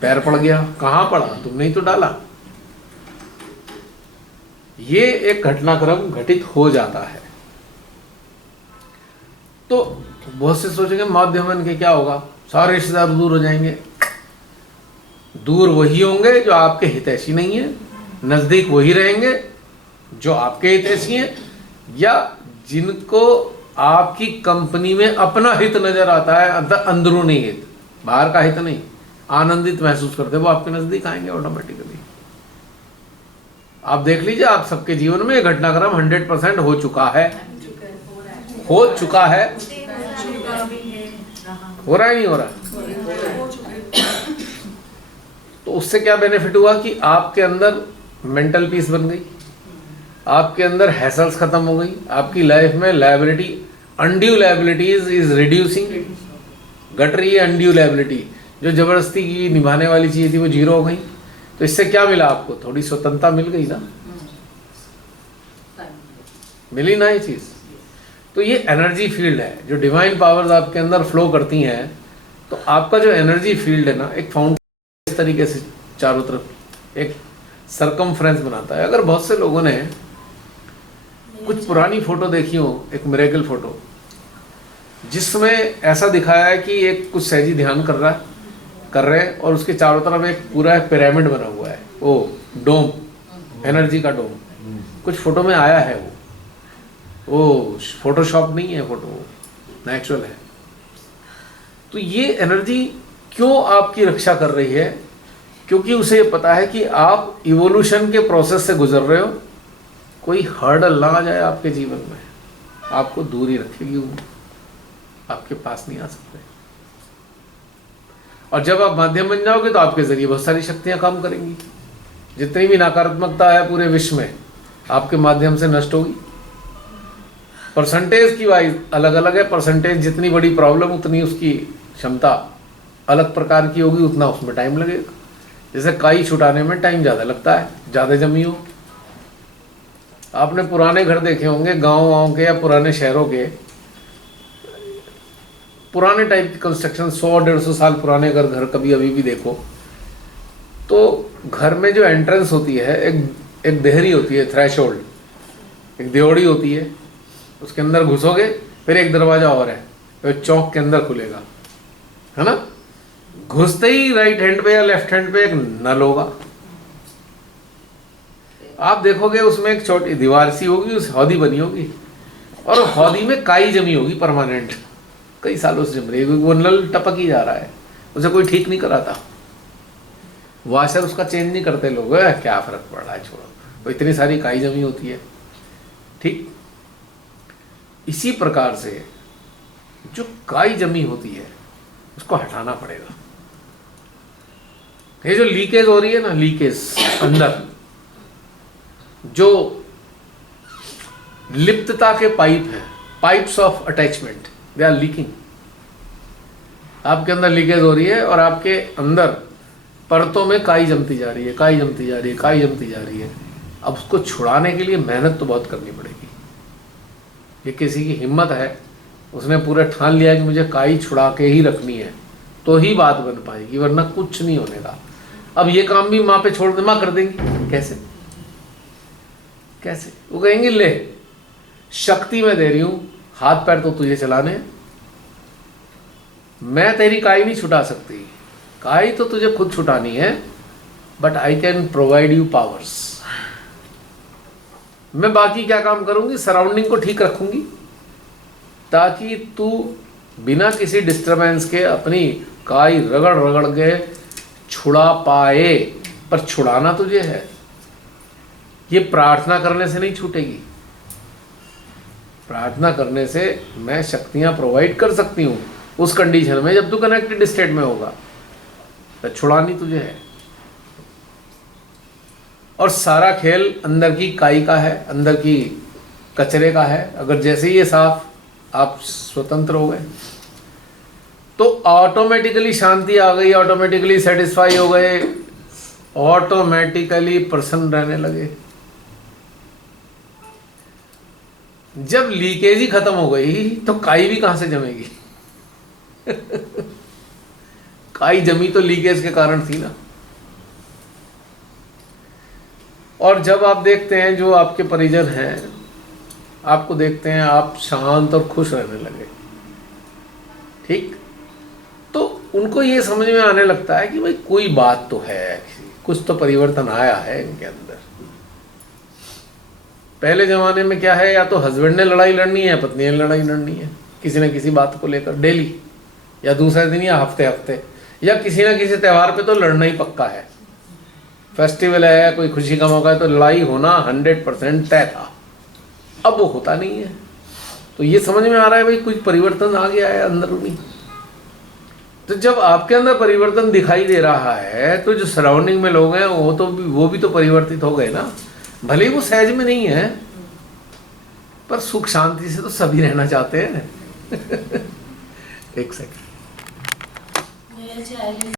पैर पड़ गया। कहाँ पड़ा, तुमने ही तो डाला। ये एक घटनाक्रम घटित हो जाता है। तो बहुत से सोचेंगे माध्यमन के क्या होगा, सारे रिश्तेदार दूर हो जाएंगे। दूर वही होंगे जो आपके हितैषी नहीं है, नजदीक वही रहेंगे जो आपके हितैषी हैं, या जिनको आपकी कंपनी में अपना हित नजर आता है, अंदरूनी हित, बाहर का हित नहीं, आनंदित महसूस करते, वो आपके नजदीक आएंगे ऑटोमेटिकली। आप देख लीजिए, आप सबके जीवन में घटनाक्रम 100% हो चुका है, हो चुका है, हो रहा है नहीं हो रहा। तो उससे क्या बेनिफिट हुआ कि आपके अंदर मेंटल पीस बन गई, आपके अंदर हैसल्स खत्म हो गई, आपकी लाइफ में liability, undue liabilities is reducing, घट रही है अनड्यू लायबिलिटी। जो जबरदस्ती की निभाने वाली चीज थी वो जीरो हो गई। तो इससे क्या मिला आपको, थोड़ी स्वतंत्रता मिल गई ना, मिली ना ये चीज। तो ये एनर्जी फील्ड है, जो डिवाइन पावर्स आपके अंदर फ्लो करती हैं। तो आपका जो एनर्जी फील्ड है ना, एक फाउंटेन इस तरीके से चारों तरफ एक सरकमफ्रेंस बनाता है। अगर बहुत से लोगों ने कुछ पुरानी फोटो देखी हो, एक मिरेकल फोटो जिसमें ऐसा दिखाया है कि एक कुछ सहजी ध्यान कर रहे हैं और उसके चारों तरफ एक पूरा पिरामिड बना हुआ है, वो डोम, एनर्जी का डोम। कुछ फोटो में आया है, वो फोटोशॉप नहीं है, फोटो नेचुरल है। तो ये एनर्जी क्यों आपकी रक्षा कर रही है, क्योंकि उसे ये पता है कि आप इवोल्यूशन के प्रोसेस से गुजर रहे हो, कोई हर्डल ना आ जाए आपके जीवन में, आपको दूर ही रखेगी, वो आपके पास नहीं आ सकते। और जब आप माध्यम बन जाओगे तो आपके जरिए बहुत सारी शक्तियां काम करेंगी। जितनी भी नकारात्मकता है पूरे विश्व में आपके माध्यम से नष्ट होगी। परसेंटेज की वाइज अलग अलग है, परसेंटेज जितनी बड़ी प्रॉब्लम उतनी उसकी क्षमता अलग प्रकार की होगी, उतना उसमें टाइम लगेगा। जैसे काई छुटाने में टाइम ज़्यादा लगता है, ज़्यादा जमी हो। आपने पुराने घर देखे होंगे गाँव के या पुराने शहरों के, पुराने टाइप की कंस्ट्रक्शन, 100-150 साल पुराने अगर घर कभी अभी भी देखो तो घर में जो एंट्रेंस होती है, एक देहरी होती है, थ्रेशोल्ड, एक देवड़ी होती है, उसके अंदर घुसोगे, फिर एक दरवाजा और है, फिर चौक के अंदर खुलेगा, है ना। घुसते ही राइट हैंड पे या लेफ्ट हैंड पे एक नल होगा। आप देखोगे उसमें एक छोटी दीवार सी होगी, उस हौदी बनी होगी, और हौदी में काई जमी होगी परमानेंट, कई सालों से जम रही है, वो नल टपक ही जा रहा है, उसे कोई ठीक नहीं कराता, वाशर उसका चेंज नहीं करते लोग, क्या फर्क पड़ रहा है, छोड़ो, तो इतनी सारी काई जमी होती है। ठीक इसी प्रकार से जो काई जमी होती है उसको हटाना पड़ेगा। ये जो लीकेज हो रही है ना, लीकेज अंदर जो लिप्तता के पाइप हैं, pipes of attachment, they are leaking. आपके अंदर लीकेज हो रही है और आपके अंदर परतों में काई जमती जा रही है, काई जमती जा रही है, काई जमती जा रही है। अब उसको छुड़ाने के लिए मेहनत तो बहुत करनी पड़ेगी। ये किसी की हिम्मत है, उसने पूरा ठान लिया कि मुझे काई छुड़ा के ही रखनी है, तो ही बात बन पाएगी, वरना कुछ नहीं होने का। अब ये काम भी माँ पे छोड़ दे, माँ कर देंगी, कैसे कैसे? वो कहेंगे ले शक्ति मैं दे रही हूं, हाथ पैर तो तुझे चलाने, मैं तेरी काई नहीं छुटा सकती, काई तो तुझे खुद छुटानी है, but I can provide you powers. मैं बाकी क्या काम करूंगी, सराउंडिंग को ठीक रखूंगी ताकि तू बिना किसी डिस्टरबेंस के अपनी काई रगड़ रगड़ के छुड़ा पाए। पर छुड़ाना तुझे है, ये प्रार्थना करने से नहीं छूटेगी। प्रार्थना करने से मैं शक्तियां प्रोवाइड कर सकती हूँ उस कंडीशन में जब तू कनेक्टेड स्टेट में होगा, तो छुड़ानी तुझे है। और सारा खेल अंदर की काई का है, अंदर की कचरे का है। अगर जैसे ही ये साफ, आप स्वतंत्र हो गए तो ऑटोमेटिकली शांति आ गई, ऑटोमेटिकली सेटिस्फाई हो गए, ऑटोमेटिकली प्रसन्न रहने लगे। जब लीकेज ही खत्म हो गई तो काई भी कहां से जमेगी? काई जमी तो लीकेज के कारण थी ना। और जब आप देखते हैं जो आपके परिजन हैं, आपको देखते हैं आप शांत और खुश रहने लगे, ठीक, तो उनको ये समझ में आने लगता है कि भाई कोई बात तो है, कुछ तो परिवर्तन आया है इनके अंदर। पहले जमाने में क्या है, या तो हस्बैंड ने लड़ाई लड़नी है, पत्नी ने लड़ाई लड़नी है किसी न किसी बात को लेकर डेली, या दूसरे दिन, या हफ्ते हफ्ते, या किसी न किसी त्यौहार पे तो लड़ना ही पक्का है। फेस्टिवल है, कोई खुशी का मौका है तो लड़ाई होना 100% तय था। अब वो होता नहीं है। तो ये समझ में आ रहा है भाई कुछ परिवर्तन आ गया है अंदरूनी। तो जब आपके अंदर परिवर्तन दिखाई दे रहा है तो जो सराउंडिंग में लोग हैं वो भी तो परिवर्तित हो गए ना। भले ही वो सहज में नहीं है, पर सुख शांति से तो सभी रहना चाहते हैं। एक सेकंड।